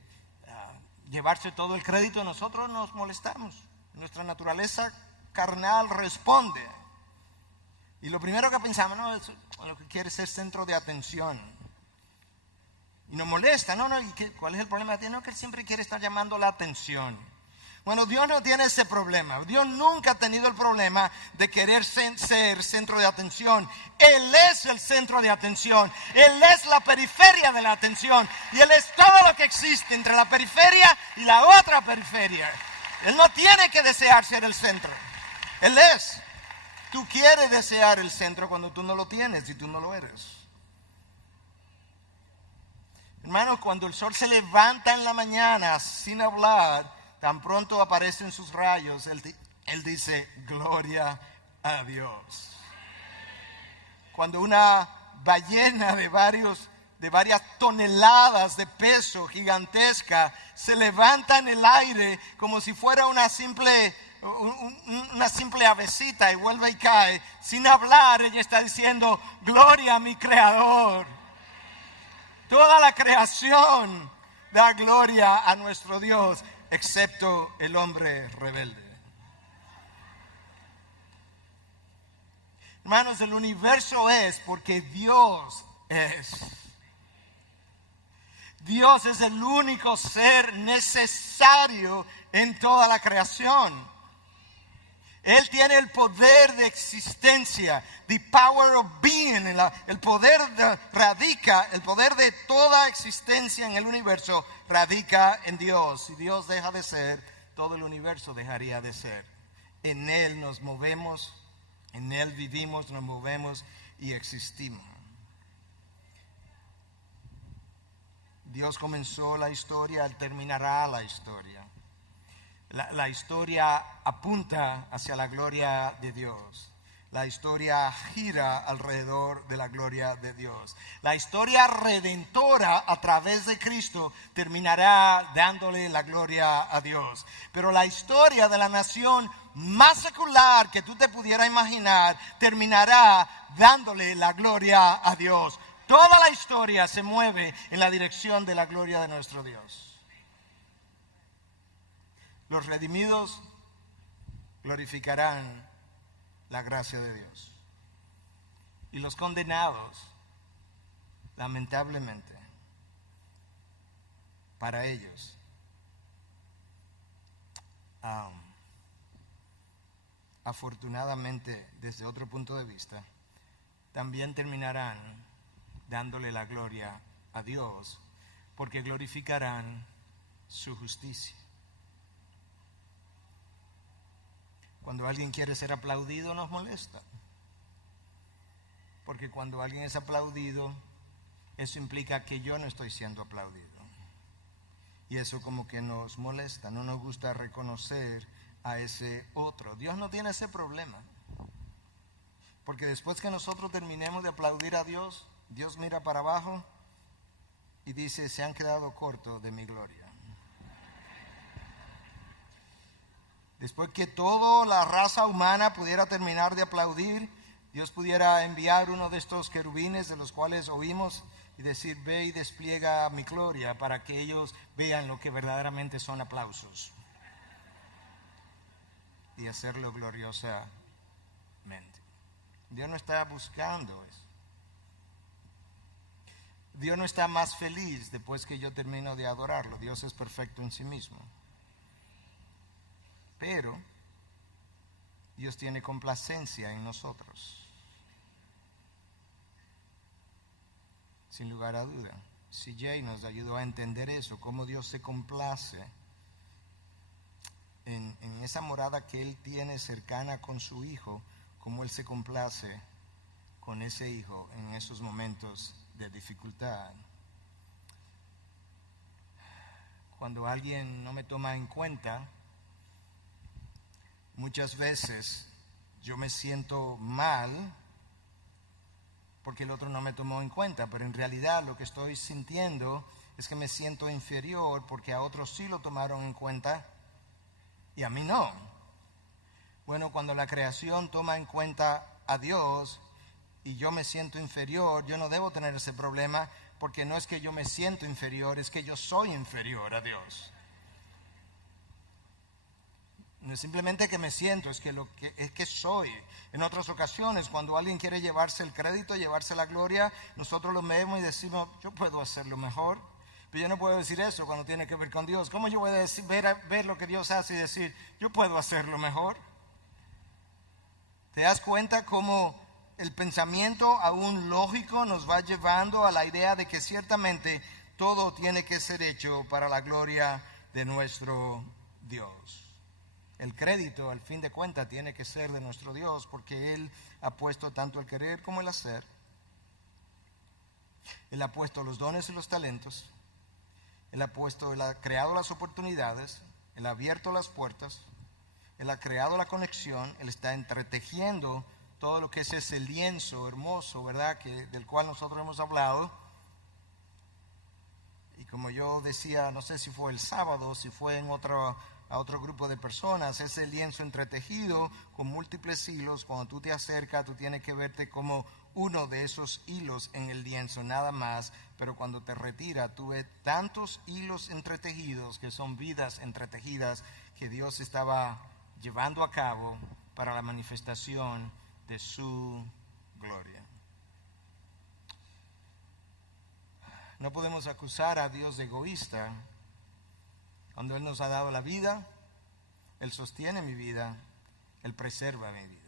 llevarse todo el crédito, nosotros nos molestamos. Nuestra naturaleza carnal responde. Y lo primero que pensamos, no, es lo que quiere es ser centro de atención. Y nos molesta, ¿y cuál es el problema? No, que él siempre quiere estar llamando la atención. Bueno, Dios no tiene ese problema. Dios nunca ha tenido el problema de querer ser centro de atención. Él es el centro de atención. Él es la periferia de la atención. Y Él es todo lo que existe entre la periferia y la otra periferia. Él no tiene que desear ser el centro. Él es. Tú quieres desear el centro cuando tú no lo tienes y tú no lo eres. Hermanos, cuando el sol se levanta en la mañana sin hablar, tan pronto aparecen sus rayos, él dice, gloria a Dios. Cuando una ballena de varias toneladas de peso gigantesca se levanta en el aire como si fuera una simple avecita y vuelve y cae, sin hablar, ella está diciendo, gloria a mi Creador. Toda la creación da gloria a nuestro Dios, excepto el hombre rebelde. Hermanos, el universo es porque Dios es. Dios es el único ser necesario en toda la creación. Él tiene el poder de existencia, the power of being, el poder de toda existencia en el universo radica en Dios. Si Dios deja de ser, todo el universo dejaría de ser. En Él nos movemos, en Él vivimos, nos movemos y existimos. Dios comenzó la historia, Él terminará la historia. La historia apunta hacia la gloria de Dios. La historia gira alrededor de la gloria de Dios. La historia redentora a través de Cristo terminará dándole la gloria a Dios. Pero la historia de la nación más secular que tú te pudieras imaginar terminará dándole la gloria a Dios. Toda la historia se mueve en la dirección de la gloria de nuestro Dios. Los redimidos glorificarán la gracia de Dios. Y los condenados, lamentablemente, para ellos, afortunadamente, desde otro punto de vista, también terminarán dándole la gloria a Dios, porque glorificarán su justicia. Cuando alguien quiere ser aplaudido nos molesta, porque cuando alguien es aplaudido, eso implica que yo no estoy siendo aplaudido, y eso como que nos molesta, no nos gusta reconocer a ese otro. Dios no tiene ese problema, porque después que nosotros terminemos de aplaudir a Dios, Dios mira para abajo y dice, se han quedado cortos de mi gloria. Después que toda la raza humana pudiera terminar de aplaudir, Dios pudiera enviar uno de estos querubines de los cuales oímos y decir, ve y despliega mi gloria para que ellos vean lo que verdaderamente son aplausos. Y hacerlo gloriosamente. Dios no está buscando eso. Dios no está más feliz después que yo termino de adorarlo. Dios es perfecto en sí mismo. Pero Dios tiene complacencia en nosotros. Sin lugar a duda. CJ nos ayudó a entender eso, cómo Dios se complace en esa morada que Él tiene cercana con su Hijo, cómo Él se complace con ese Hijo en esos momentos de dificultad. Cuando alguien no me toma en cuenta, muchas veces yo me siento mal porque el otro no me tomó en cuenta, pero en realidad lo que estoy sintiendo es que me siento inferior porque a otros sí lo tomaron en cuenta y a mí no. Bueno, cuando la creación toma en cuenta a Dios y yo me siento inferior, yo no debo tener ese problema, porque no es que yo me siento inferior, es que yo soy inferior a Dios. No es simplemente que me siento, es que soy. En otras ocasiones, cuando alguien quiere llevarse el crédito, llevarse la gloria, nosotros lo vemos y decimos, yo puedo hacerlo mejor. Pero yo no puedo decir eso cuando tiene que ver con Dios. ¿Cómo yo voy a decir, ver lo que Dios hace y decir, yo puedo hacerlo mejor? ¿Te das cuenta cómo el pensamiento aún lógico nos va llevando a la idea de que ciertamente todo tiene que ser hecho para la gloria de nuestro Dios? El crédito, al fin de cuentas, tiene que ser de nuestro Dios, porque Él ha puesto tanto el querer como el hacer. Él ha puesto los dones y los talentos. Él ha creado las oportunidades. Él ha abierto las puertas. Él ha creado la conexión. Él está entretejiendo todo lo que es ese lienzo hermoso, ¿verdad?, del cual nosotros hemos hablado. Y como yo decía, no sé si fue el sábado, si fue a otro grupo de personas, ese lienzo entretejido con múltiples hilos, cuando tú te acercas, tú tienes que verte como uno de esos hilos en el lienzo, nada más. Pero cuando te retiras, tú ves tantos hilos entretejidos, que son vidas entretejidas, que Dios estaba llevando a cabo para la manifestación de su gloria. No podemos acusar a Dios de egoísta cuando Él nos ha dado la vida. Él sostiene mi vida, Él preserva mi vida.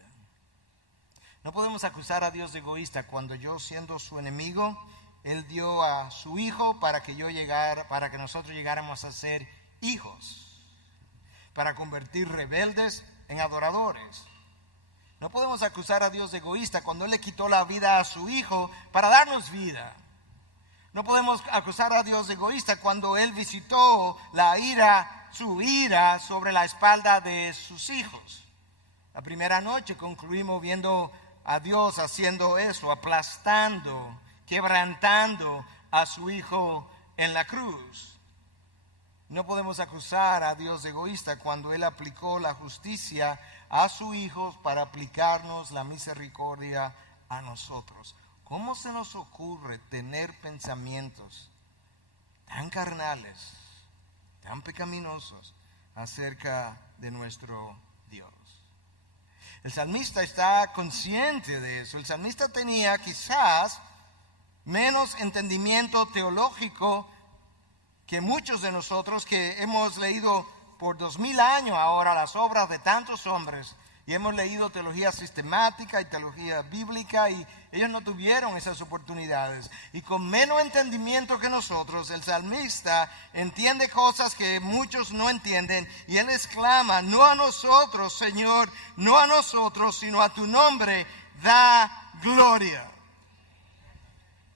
No podemos acusar a Dios de egoísta cuando yo, siendo su enemigo, Él dio a su Hijo para que nosotros llegáramos a ser hijos, para convertir rebeldes en adoradores. No podemos acusar a Dios de egoísta cuando Él le quitó la vida a su Hijo para darnos vida. No podemos acusar a Dios de egoísta cuando Él visitó su ira sobre la espalda de sus hijos. La primera noche concluimos viendo a Dios haciendo eso, aplastando, quebrantando a su Hijo en la cruz. No podemos acusar a Dios de egoísta cuando Él aplicó la justicia a su Hijo para aplicarnos la misericordia a nosotros. ¿Cómo se nos ocurre tener pensamientos tan carnales, tan pecaminosos acerca de nuestro Dios? El salmista está consciente de eso. El salmista tenía quizás menos entendimiento teológico que muchos de nosotros que hemos leído por 2000 años ahora las obras de tantos hombres. Y hemos leído teología sistemática y teología bíblica, y ellos no tuvieron esas oportunidades. Y con menos entendimiento que nosotros, el salmista entiende cosas que muchos no entienden. Y él exclama: no a nosotros, Señor, no a nosotros, sino a tu nombre da gloria.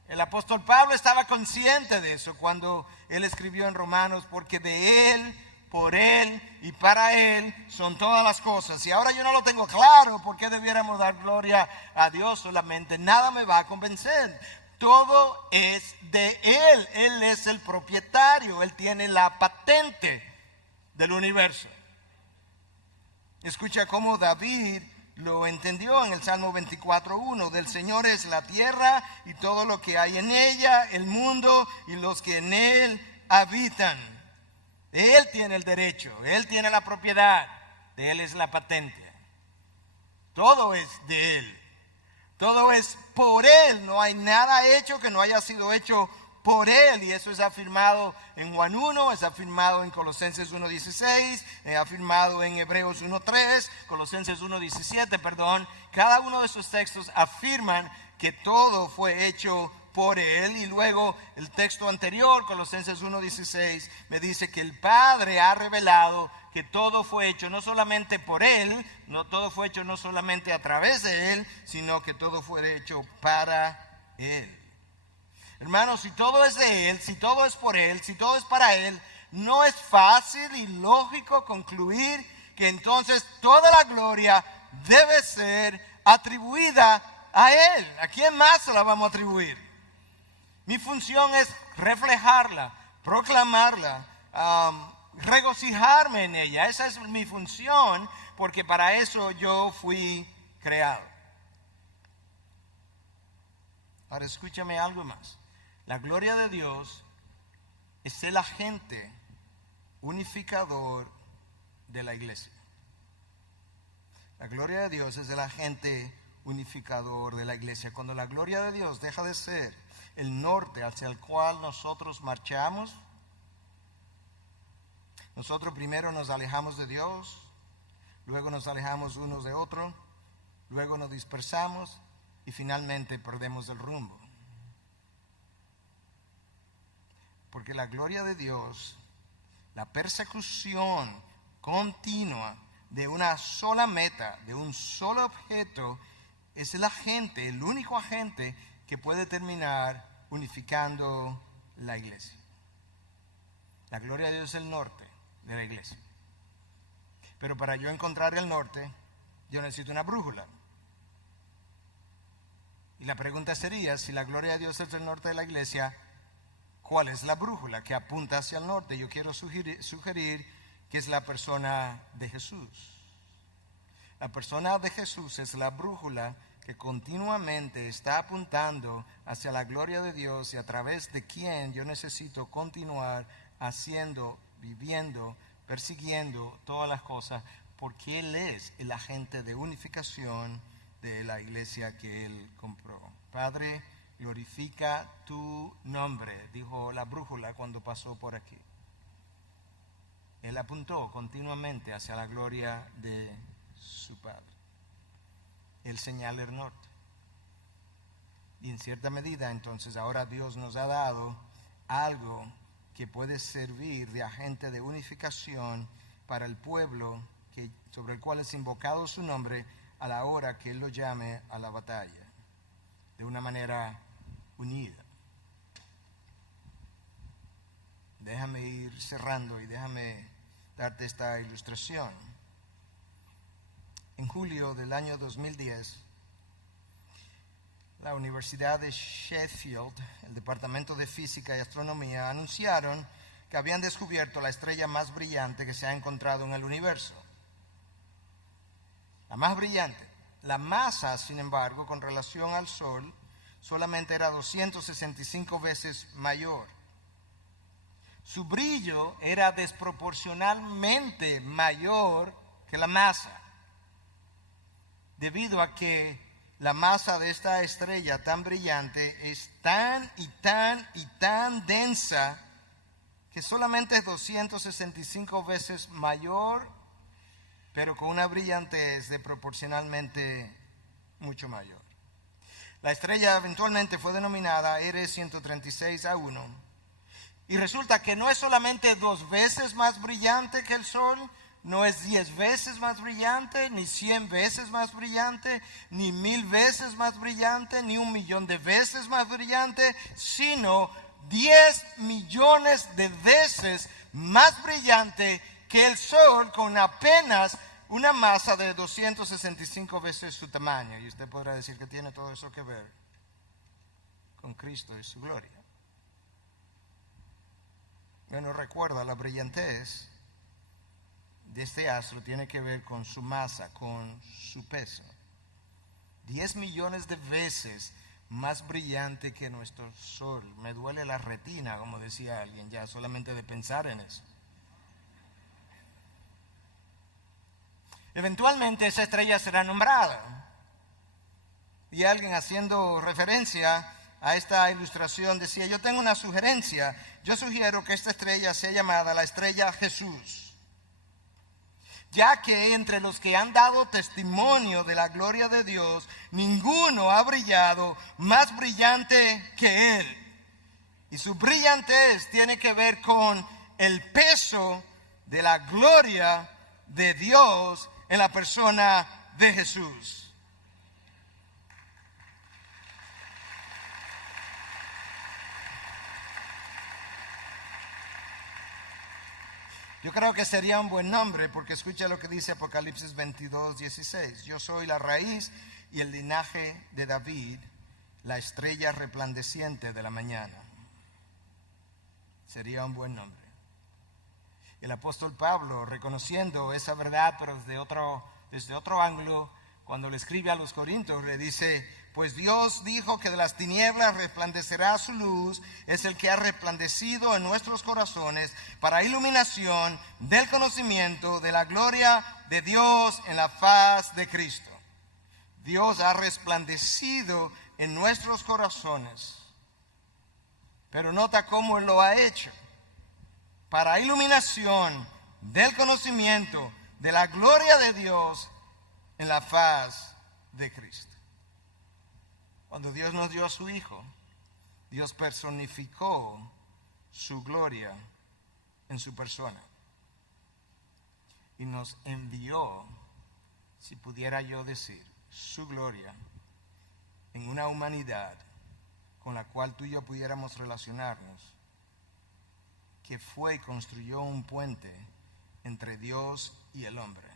El apóstol Pablo estaba consciente de eso cuando él escribió en Romanos: porque de Él, por Él y para Él son todas las cosas. Y ahora yo no lo tengo claro por qué debiéramos dar gloria a Dios solamente. Nada me va a convencer. Todo es de Él. Él es el propietario. Él tiene la patente del universo. Escucha cómo David lo entendió en el Salmo 24:1. Del Señor es la tierra y todo lo que hay en ella, el mundo y los que en él habitan. Él tiene el derecho, Él tiene la propiedad, de Él es la patente. Todo es de Él, todo es por Él. No hay nada hecho que no haya sido hecho por Él. Y eso es afirmado en Juan 1, es afirmado en Colosenses 1:16, es afirmado en Hebreos 1:3, Colosenses 1:17, perdón. Cada uno de esos textos afirman que todo fue hecho por Él. Y luego el texto anterior, Colosenses 1:16, me dice que el Padre ha revelado que todo fue hecho no solamente por Él, todo fue hecho no solamente a través de Él, sino que todo fue hecho para Él. Hermanos, si todo es de Él, si todo es por Él, si todo es para Él, no es fácil y lógico concluir que entonces toda la gloria debe ser atribuida a Él. ¿A quién más se la vamos a atribuir? Mi función es reflejarla, proclamarla, regocijarme en ella. Esa es mi función, porque para eso yo fui creado. Ahora escúchame algo más. La gloria de Dios es el agente unificador de la iglesia. La gloria de Dios es el agente unificador de la iglesia. Cuando la gloria de Dios deja de ser el norte hacia el cual nosotros marchamos. Nosotros primero nos alejamos de Dios, luego nos alejamos unos de otros, luego nos dispersamos y finalmente perdemos el rumbo. Porque la gloria de Dios, la persecución continua de una sola meta, de un solo objeto, es el agente, el único agente que puede terminar unificando la iglesia. La gloria de Dios es el norte de la iglesia. Pero para yo encontrar el norte, yo necesito una brújula. Y la pregunta sería, si la gloria de Dios es el norte de la iglesia, ¿cuál es la brújula que apunta hacia el norte? Yo quiero sugerir que es la persona de Jesús. La persona de Jesús es la brújula que continuamente está apuntando hacia la gloria de Dios y a través de quien yo necesito continuar haciendo, viviendo, persiguiendo todas las cosas, porque Él es el agente de unificación de la iglesia que Él compró. Padre, glorifica tu nombre, dijo la brújula cuando pasó por aquí. Él apuntó continuamente hacia la gloria de su Padre. Él señala el norte. Y en cierta medida, entonces, ahora Dios nos ha dado algo que puede servir de agente de unificación para el pueblo sobre el cual es invocado su nombre a la hora que Él lo llame a la batalla, de una manera unida. Déjame ir cerrando y déjame darte esta ilustración. En julio del año 2010, la Universidad de Sheffield, el Departamento de Física y Astronomía, anunciaron que habían descubierto la estrella más brillante que se ha encontrado en el universo. La más brillante. La masa, sin embargo, con relación al Sol, solamente era 265 veces mayor. Su brillo era desproporcionalmente mayor que la masa, debido a que la masa de esta estrella tan brillante es tan y tan densa que solamente es 265 veces mayor, pero con una brillantez de proporcionalmente mucho mayor. La estrella eventualmente fue denominada R136A1 y resulta que no es solamente 2 veces más brillante que el Sol, no es 10 veces más brillante, ni 100 veces más brillante, ni 1000 veces más brillante, ni 1.000.000 de veces más brillante, sino 10 millones de veces más brillante que el Sol, con apenas una masa de 265 veces su tamaño. Y usted podrá decir que tiene todo eso que ver con Cristo y su gloria. Bueno, recuerda, la brillantez de este astro tiene que ver con su masa, con su peso. 10 millones de veces más brillante que nuestro Sol. Me duele la retina, como decía alguien, ya solamente de pensar en eso. Eventualmente esa estrella será nombrada. Y alguien, haciendo referencia a esta ilustración, decía: yo tengo una sugerencia. Yo sugiero que esta estrella sea llamada la estrella Jesús, ya que entre los que han dado testimonio de la gloria de Dios, ninguno ha brillado más brillante que Él. Y su brillantez tiene que ver con el peso de la gloria de Dios en la persona de Jesús. Yo creo que sería un buen nombre, porque escucha lo que dice Apocalipsis 22:16. Yo soy la raíz y el linaje de David, la estrella resplandeciente de la mañana. Sería un buen nombre. El apóstol Pablo, reconociendo esa verdad, pero desde otro ángulo, cuando le escribe a los Corintios, le dice: pues Dios dijo que de las tinieblas resplandecerá su luz, es el que ha resplandecido en nuestros corazones para iluminación del conocimiento de la gloria de Dios en la faz de Cristo. Dios ha resplandecido en nuestros corazones Pero nota cómo Él lo ha hecho. Para iluminación del conocimiento de la gloria de Dios en la faz de Cristo. Cuando Dios nos dio a su Hijo, Dios personificó su gloria en su persona. Y nos envió, si pudiera yo decir, su gloria en una humanidad con la cual tú y yo pudiéramos relacionarnos, que fue y construyó un puente entre Dios y el hombre,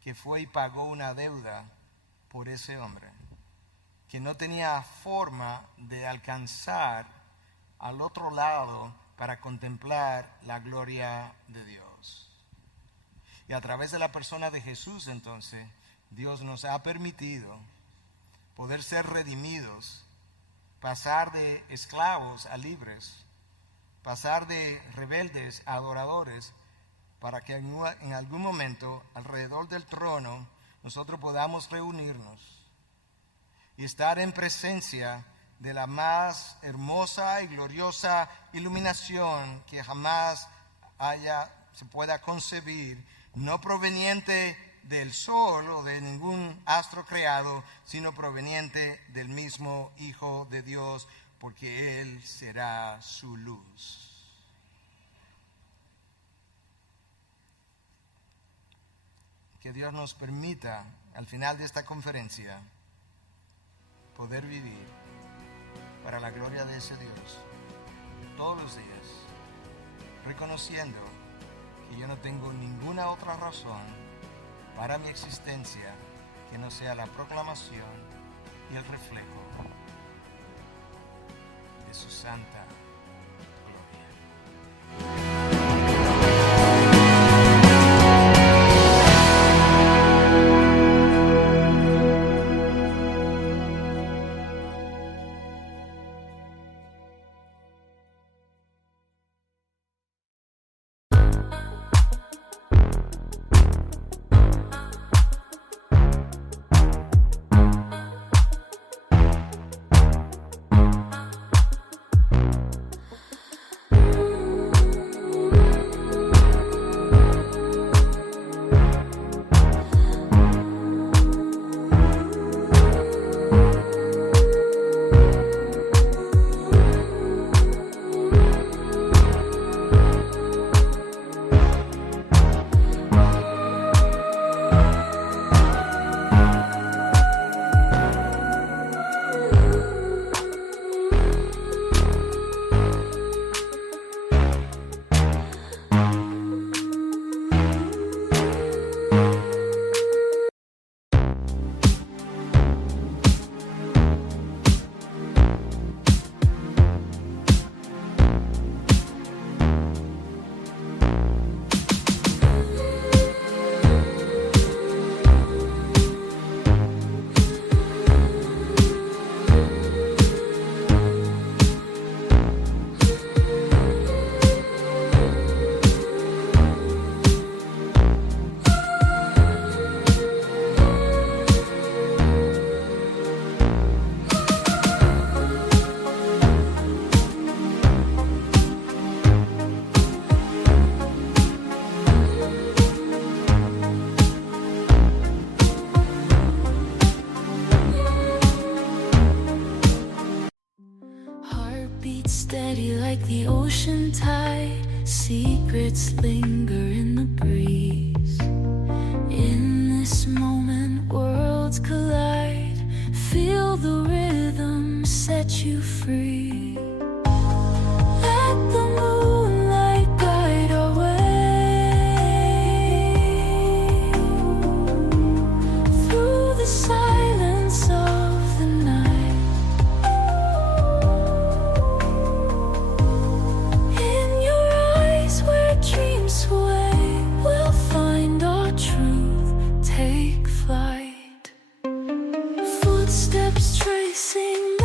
que fue y pagó una deuda por ese hombre, que no tenía forma de alcanzar al otro lado para contemplar la gloria de Dios. Y a través de la persona de Jesús, entonces, Dios nos ha permitido poder ser redimidos, pasar de esclavos a libres, pasar de rebeldes a adoradores, para que en algún momento alrededor del trono nosotros podamos reunirnos y estar en presencia de la más hermosa y gloriosa iluminación que jamás se pueda concebir, no proveniente del sol o de ningún astro creado, sino proveniente del mismo Hijo de Dios, porque Él será su luz. Que Dios nos permita, al final de esta conferencia, poder vivir para la gloria de ese Dios todos los días, reconociendo que yo no tengo ninguna otra razón para mi existencia que no sea la proclamación y el reflejo de su santa gloria. Steady like the ocean tide, secrets linger in the breeze. In this moment, worlds collide. Feel the rhythm set you free. Let the moonlight guide our way through the silence of the night. We'll find our truth, take flight. Footsteps tracing